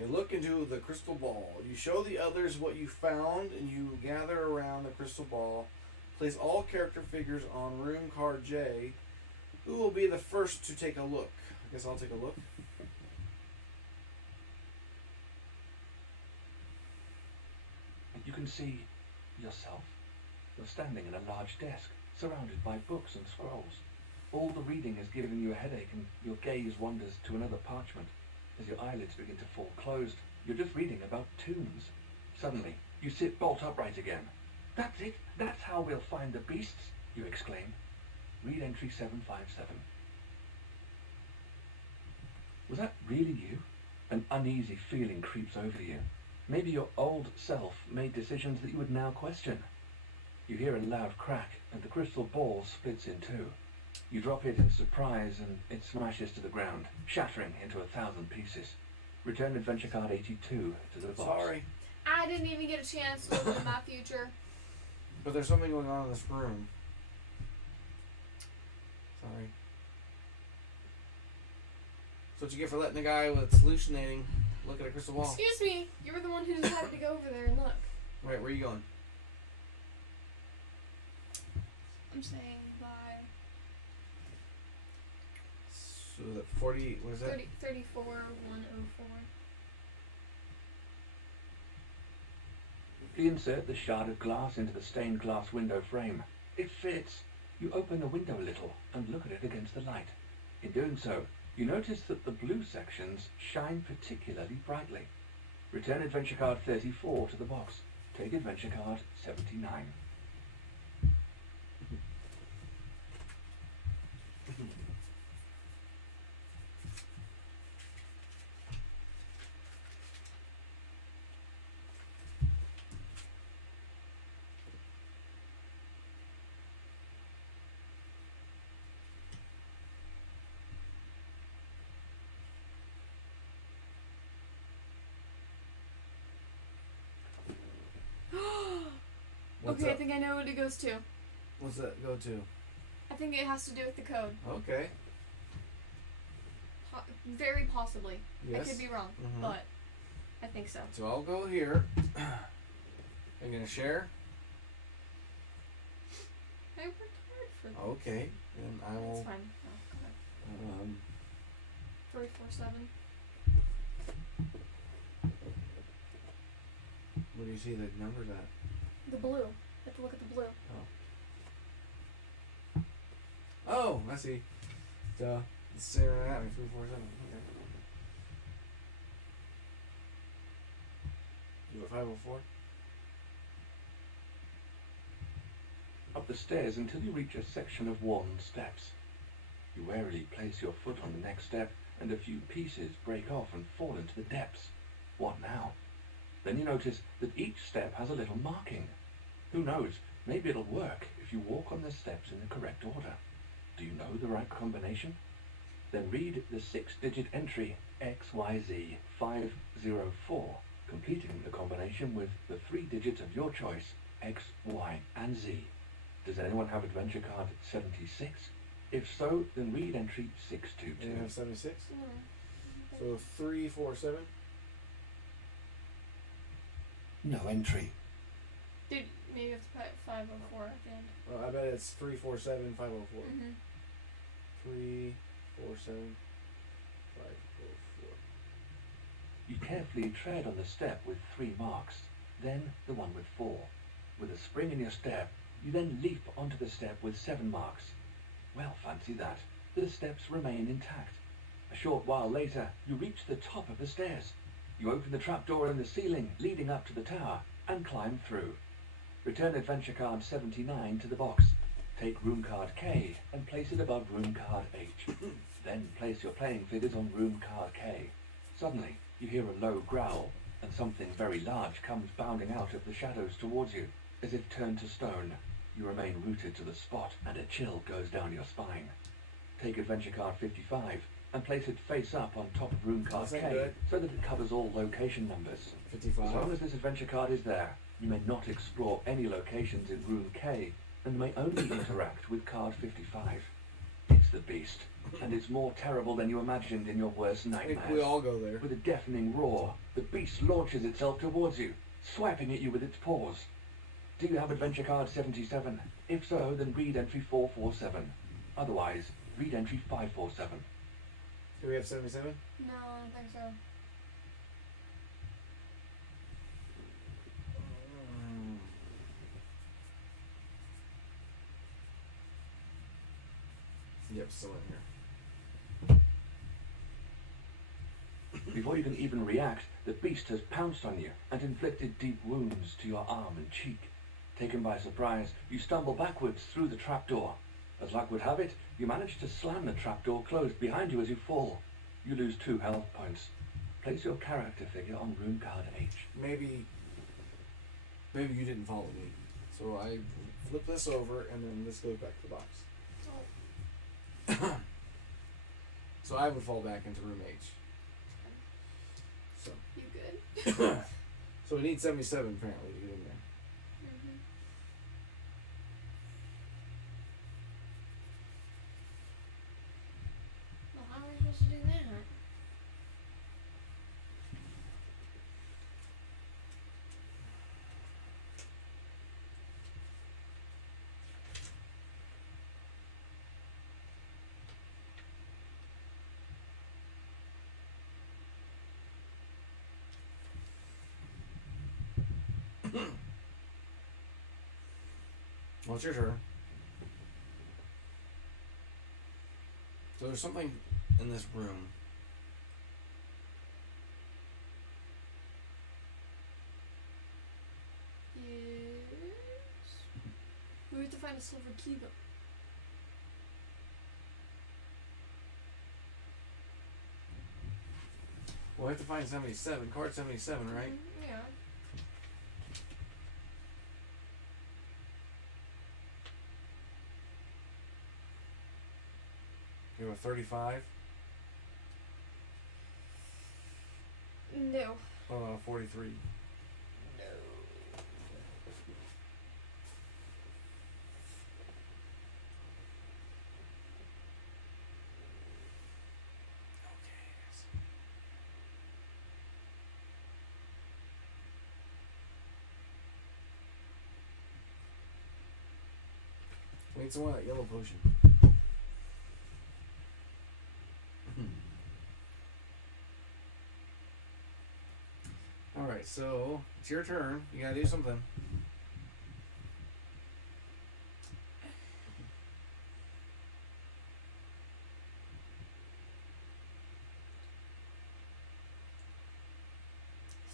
You look into the crystal ball. You show the others what you found, and you gather around the crystal ball. Place all character figures on room card J. Who will be the first to take a look? I guess I'll take a look. You can see yourself. You're standing at a large desk, surrounded by books and scrolls. All the reading has given you a headache, and your gaze wanders to another parchment. As your eyelids begin to fall closed, you're just reading about tombs. Suddenly, you sit bolt upright again. That's it! That's how we'll find the beasts! You exclaim. Read entry 757. Was that really you? An uneasy feeling creeps over you. Maybe your old self made decisions that you would now question. You hear a loud crack, and the crystal ball splits in two. You drop it in surprise, and it smashes to the ground, shattering into 1,000 pieces. Return adventure card 82 to the box. Sorry, I didn't even get a chance to look at my future. but there's something going on in this room. Sorry. That's what you get for letting a guy that's hallucinating look at a crystal ball. Excuse me, you were the one who decided to go over there and look. Right, where are you going? I'm saying by So that 40, what is that? 34, 104. You insert the shard of glass into the stained glass window frame. It fits. You open the window a little and look at it against the light. In doing so, you notice that the blue sections shine particularly brightly. Return adventure card 34 to the box. Take adventure card 79. What's Okay, up? I think I know what it goes to. What's that go to? I think it has to do with the code. Okay. Very possibly. Yes. I could be wrong, Mhm. but I think so. So I'll go here. Are you gonna share? I worked hard for this. Okay. Then I That's will. fine. Oh, go ahead. 347. Where do you see the numbers at? The blue. You have to look at the blue. Oh, I see. Duh. It's staring at me. 347. Okay. You at 504? Up the stairs until you reach a section of worn steps. You warily place your foot on the next step, and a few pieces break off and fall into the depths. What now? Then you notice that each step has a little marking. Who knows, maybe it'll work if you walk on the steps in the correct order. Do you know the right combination? Then read the 6-digit entry XYZ504, completing the combination with the 3 digits of your choice, X, Y, and Z. Does anyone have adventure card 76? If so, then read entry 622. You have 76? No. So 347? No entry. Dude, maybe you have to put 504 at the end. Well, I bet it's 347, 504. Mm-hmm. 347, 504. You carefully tread on the step with 3 marks, then the one with 4. With a spring in your step, you then leap onto the step with 7 marks. Well, fancy that. The steps remain intact. A short while later, you reach the top of the stairs. You open the trapdoor in the ceiling leading up to the tower and climb through. Return adventure card 79 to the box. Take room card K and place it above room card H. Then place your playing figures on room card K. Suddenly, you hear a low growl, and something very large comes bounding out of the shadows towards you, as if turned to stone. You remain rooted to the spot, and a chill goes down your spine. Take adventure card 55 and place it face up on top of room card That's K good. so that it covers all location numbers. 55. As long as this adventure card is there, you may not explore any locations in room K and may only interact with card 55. It's the beast, and it's more terrible than you imagined in your worst I think nightmares. we all go there. With a deafening roar, the beast launches itself towards you, swiping at you with its paws. Do you have adventure card 77? If so, then read entry 447. Otherwise, read entry 547. Do we have 77? No, I don't think so. Yep, still in here. Before you can even react, the beast has pounced on you and inflicted deep wounds to your arm and cheek. Taken by surprise, you stumble backwards through the trapdoor. As luck would have it, you manage to slam the trapdoor closed behind you as you fall. You lose 2 health points. Place your character figure on room card H. Maybe you didn't follow me. So I flip this over and then this goes back to the box. So I would fall back into room H. So You good? so we need 77 apparently to get in there. Mm-hmm. Well, how are we supposed to do that? Well, it's your turn. So there's something in this room. Yes. We have to find a silver key though. We'll have to find 77. Card 77, right? Mm, yeah. You have a 35. No. 43. No. We need some more of that yellow potion. Alright, so it's your turn. You gotta do something.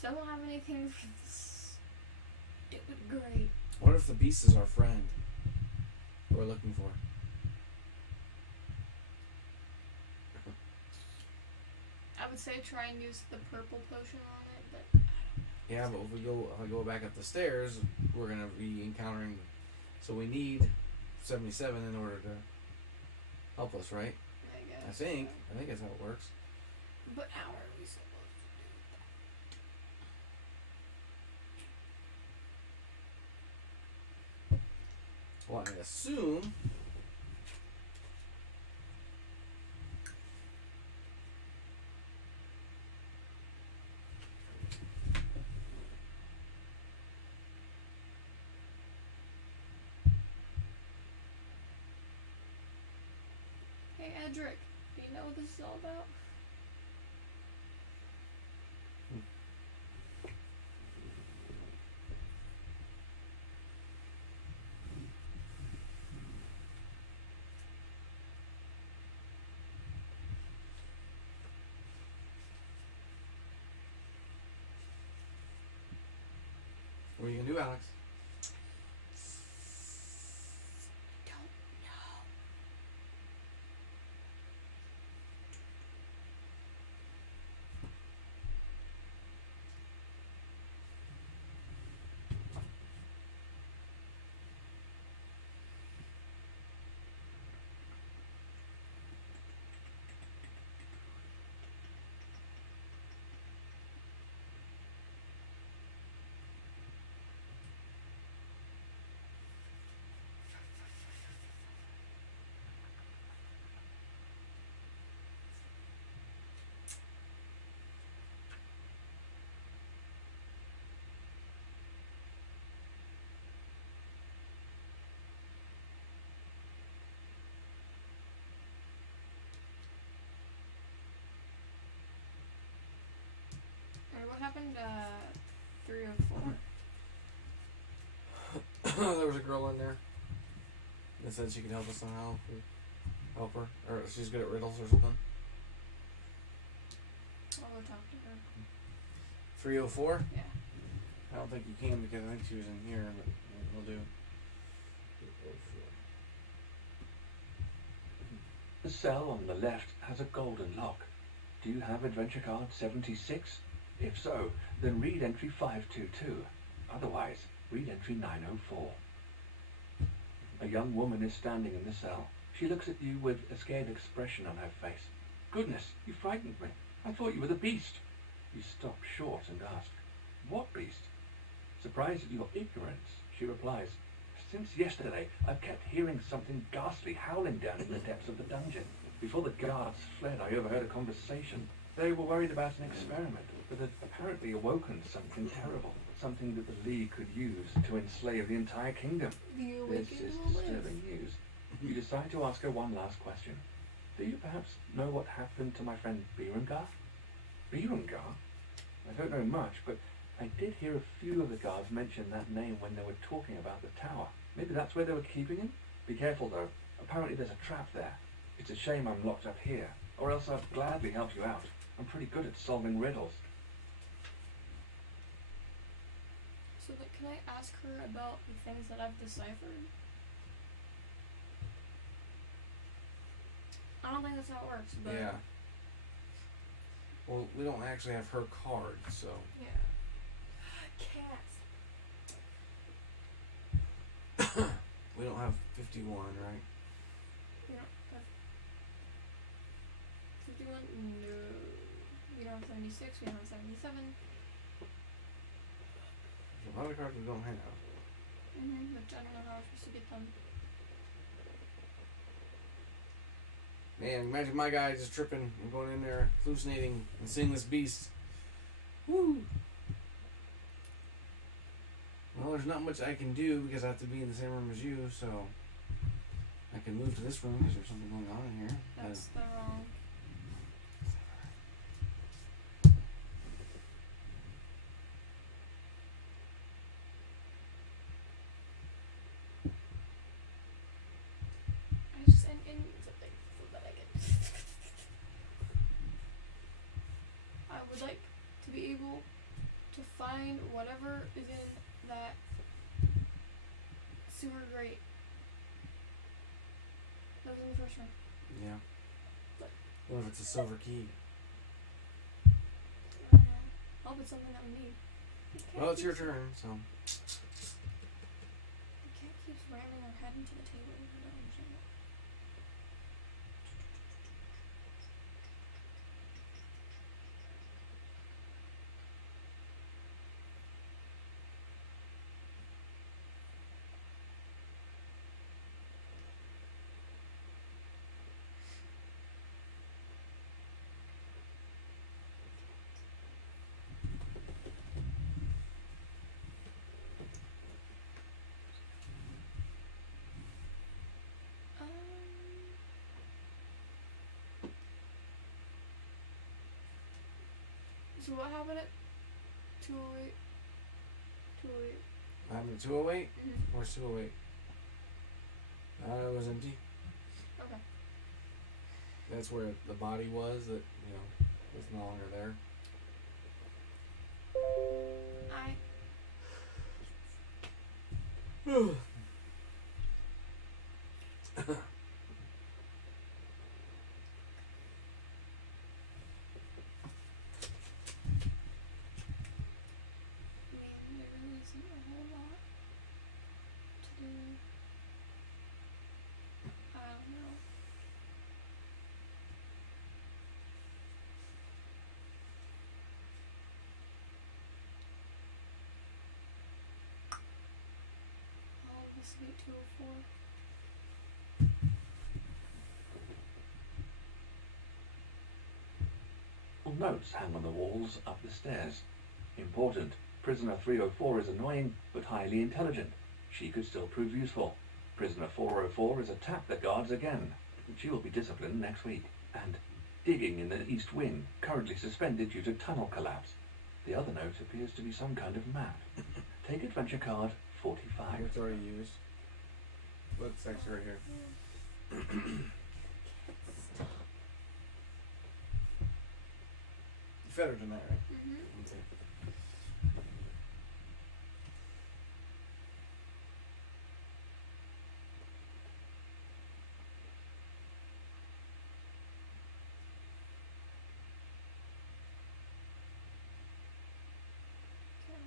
So I don't have anything for this stupid grate. What if the beast is our friend? Who we're looking for? I would say try and use the purple potion on it, but Yeah, but if I go back up the stairs, we're gonna be encountering. So we need 77 in order to help us, right? I guess. I think that's how it works. But how are we supposed Well, I assume. to do? Hey, Edric, do you know what this is all about? can do, Alex. Don't know. Alright, what happened? 304. There was a girl in there that said she could help us somehow. We help her. Or she's good at riddles or something. I'll go talk to her. 304? Yeah. I don't think you can because I think she was in here, but we'll do. The cell on the left has a golden lock. Do you have adventure card 76? If so, then read entry 522. Otherwise, read entry 904. A young woman is standing in the cell. She looks at you with a scared expression on her face. Goodness, you frightened me. I thought you were the beast. You stop short and ask, what beast? Surprised at your ignorance, she replies, since yesterday, I've kept hearing something ghastly howling down in the depths of the dungeon. Before the guards fled, I overheard a conversation. They were worried about an experiment that had apparently awoken something terrible, something that the League could use to enslave the entire kingdom. The This awakened is will live. disturbing news. You decide to ask her one last question. Do you perhaps know what happened to my friend Berengar? Berengar? I don't know much, but I did hear a few of the guards mention that name when they were talking about the tower. Maybe that's where they were keeping him? Be careful though. Apparently there's a trap there. It's a shame I'm locked up here, or else I'd gladly help you out. I'm pretty good at solving riddles. So, like, can I ask her about the things that I've deciphered? I don't think that's how it works, but Yeah. Well, we don't actually have her card, so. yeah. Cats. We don't have 51, right? We don't have 51? No. We don't have 76, we don't have 77. There's a lot of cards we don't have. Which I don't know how we're supposed to get them. Man, imagine my guy just tripping and going in there, hallucinating, and seeing this beast. Woo! Well, there's not much I can do because I have to be in the same room as you, so I can move to this room because there's something going on in here. That's the wrong. I just and something so that I can. I would like to be able to find whatever is in that sewer grate. That was in the first room. Yeah. What? What if it's a silver key? I don't know. I hope it's something that we need. The cat Well, it's your keeps- turn, so. The cat keeps ramming her head into the table. I don't understand that. So what happened at 208? 208. I'm at 208. Mm-hmm. Where's 208? It was empty. Okay. That's where the body was that, was no longer there. there really isn't a whole lot to do. I don't know. I'll investigate 204. Notes hang on the walls up the stairs. Important. Prisoner 304 is annoying, but highly intelligent. She could still prove useful. Prisoner 404 has attacked the guards again. She will be disciplined next week. And digging in the east wing, currently suspended due to tunnel collapse. The other note appears to be some kind of map. Take adventure card 45. It's already used. What's next right here? You fed her tonight, right? Mm-hmm. Okay.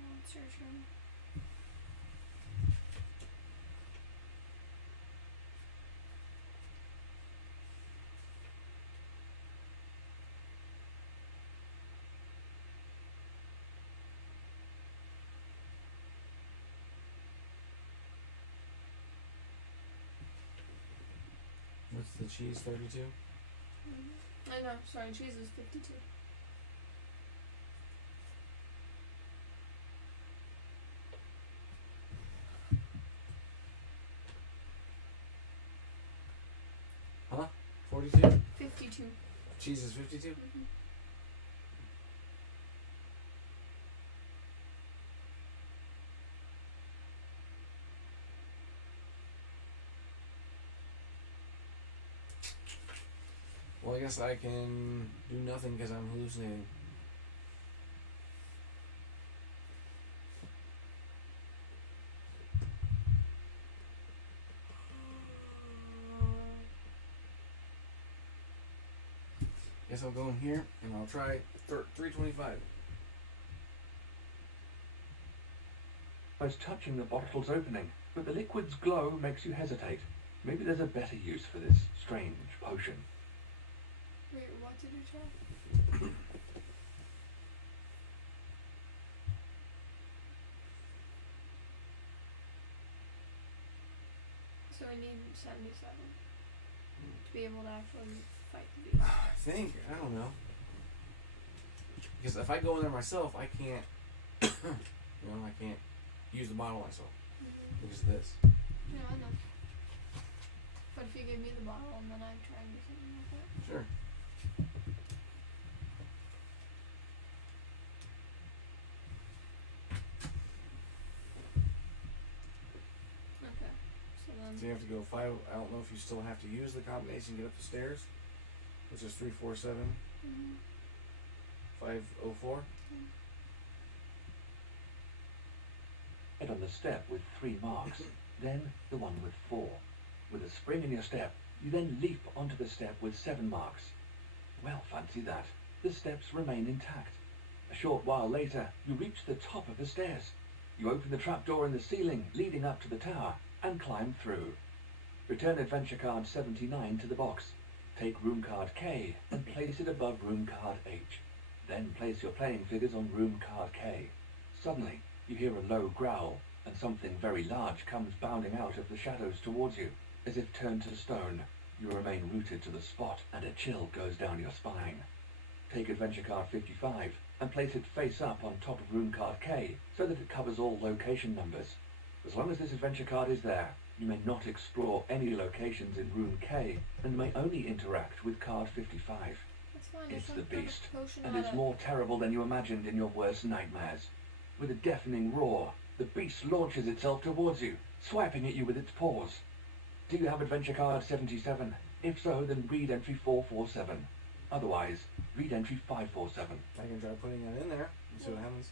Monster room. What's the cheese? 32. Mm-hmm. I know. Sorry, cheese is 52. Huh? 42. 52. Cheese is 52. Mm-hmm. Well, I guess I can do nothing because I'm hallucinating. Guess I'll go in here and I'll try 325. I was touching the bottle's opening, but the liquid's glow makes you hesitate. Maybe there's a better use for this strange potion. Wait, what did you try? So I need 77 to be able to actually fight the beast. I think. I don't know. Because if I go in there myself, I can't. I can't use the bottle myself. Mm-hmm. Because of this. Yeah, I know. But if you give me the bottle and then I try and do something like that. Sure. Okay. So then. So you have to go 5. I don't know if you still have to use the combination to get up the stairs, which is 347 Mm-hmm. 504. Head on the step with 3 marks, then the one with 4. With a spring in your step, you then leap onto the step with 7 marks. Well, fancy that. The steps remain intact. A short while later, you reach the top of the stairs. You open the trapdoor in the ceiling leading up to the tower and climb through. Return adventure card 79 to the box. Take room card K and place it above room card H. Then place your playing figures on room card K. Suddenly, you hear a low growl, and something very large comes bounding out of the shadows towards you. As if turned to stone, you remain rooted to the spot, and a chill goes down your spine. Take adventure card 55 and place it face up on top of room card K so that it covers all location numbers. As long as this adventure card is there, you may not explore any locations in room K and may only interact with card 55. That's fine. It's I the found a beast, potion and out it's of- more terrible than you imagined in your worst nightmares. With a deafening roar, the beast launches itself towards you, swiping at you with its paws. Do you have adventure card 77? If so, then read entry 447. Otherwise, read entry 547. I can try putting that in there and see what happens.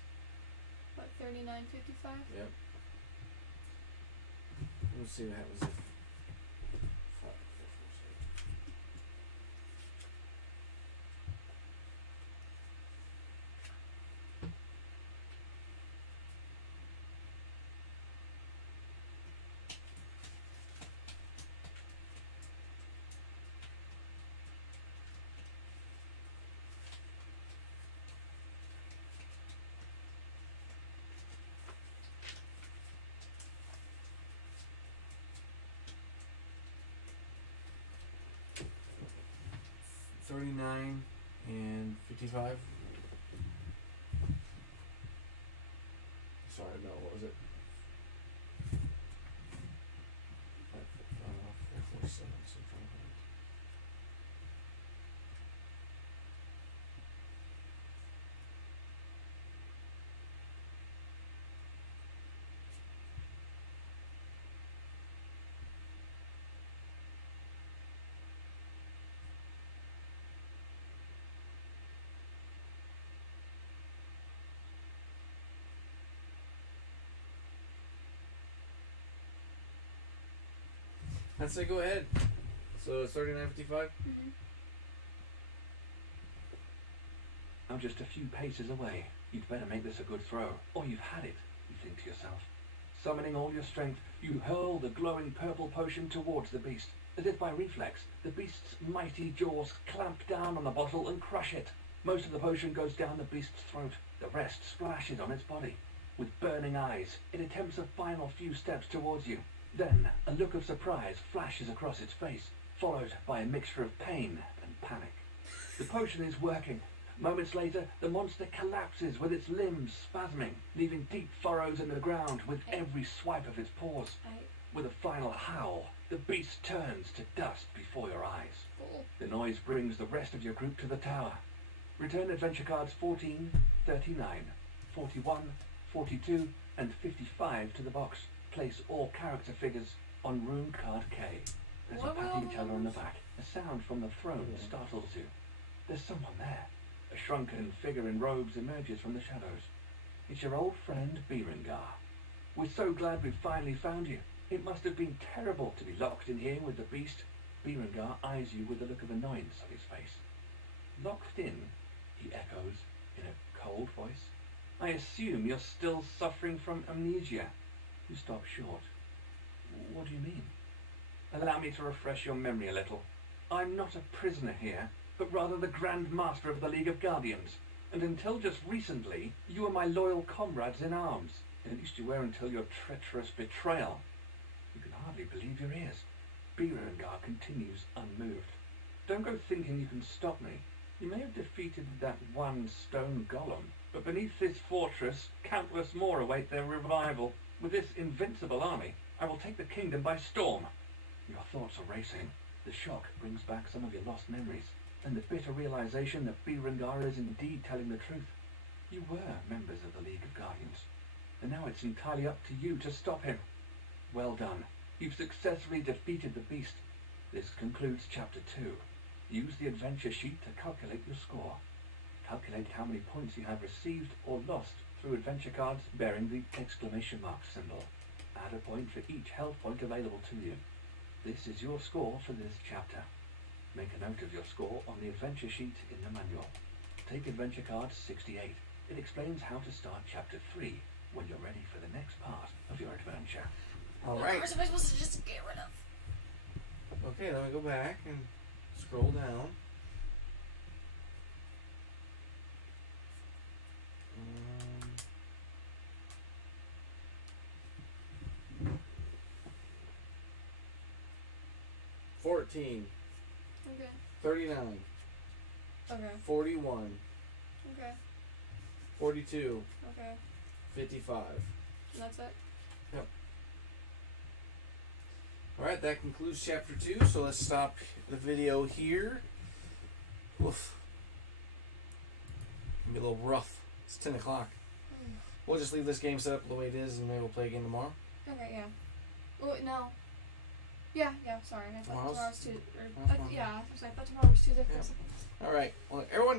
What, 39.55? Yep. Let's see what happens if. $39 and $55. Sorry, no, what was it? 447. So I'd say go ahead. So it's $39.55. Mm-hmm. I'm just a few paces away. You'd better make this a good throw, or you've had it, you think to yourself. Summoning all your strength, you hurl the glowing purple potion towards the beast. As if by reflex, the beast's mighty jaws clamp down on the bottle and crush it. Most of the potion goes down the beast's throat. The rest splashes on its body. With burning eyes, it attempts a final few steps towards you. Then, a look of surprise flashes across its face, followed by a mixture of pain and panic. The potion is working. Moments later, the monster collapses with its limbs spasming, leaving deep furrows in the ground with every swipe of its paws. With a final howl, the beast turns to dust before your eyes. The noise brings the rest of your group to the tower. Return adventure cards 14, 39, 41, 42, and 55 to the box. Place all character figures on room card K. There's a pat each other on the back. A sound from the throne startles you. There's someone there. A shrunken figure in robes emerges from the shadows. It's your old friend Berengar. We're so glad we've finally found you. It must have been terrible to be locked in here with the beast. Berengar eyes you with a look of annoyance on his face. Locked in, he echoes in a cold voice. I assume you're still suffering from amnesia. You stop short. What do you mean? Allow me to refresh your memory a little. I'm not a prisoner here, but rather the Grand Master of the League of Guardians. And until just recently, you were my loyal comrades in arms. At least you were until your treacherous betrayal. You can hardly believe your ears. Berengar continues unmoved. Don't go thinking you can stop me. You may have defeated that one stone golem, but beneath this fortress, countless more await their revival. With this invincible army, I will take the kingdom by storm. Your thoughts are racing. The shock brings back some of your lost memories, and the bitter realization that Berengar is indeed telling the truth. You were members of the League of Guardians, and now it's entirely up to you to stop him. Well done. You've successfully defeated the beast. This concludes Chapter 2. Use the adventure sheet to calculate your score. Calculate how many points you have received or lost through adventure cards bearing the exclamation mark symbol. Add a point for each health point available to you. This is your score for this chapter. Make a note of your score on the adventure sheet in the manual. Take adventure card 68. It explains how to start Chapter 3 when you're ready for the next part of your adventure. Alright. What am I supposed to just get rid of? Okay, let me go back and scroll down. 14, Okay. 39, Okay. 41, Okay. 42, Okay. 55. And that's it? Yep. Alright, that concludes Chapter 2, so let's stop the video here. Oof. It'll be a little rough. It's 10 o'clock. We'll just leave this game set up the way it is, and maybe we'll play again tomorrow. Okay, yeah. Oh, no. Yeah, sorry. I thought Tomorrow's- tomorrow was Tuesday. Tomorrow's Yeah, I thought tomorrow was Tuesday. Yeah. Alright, well, everyone,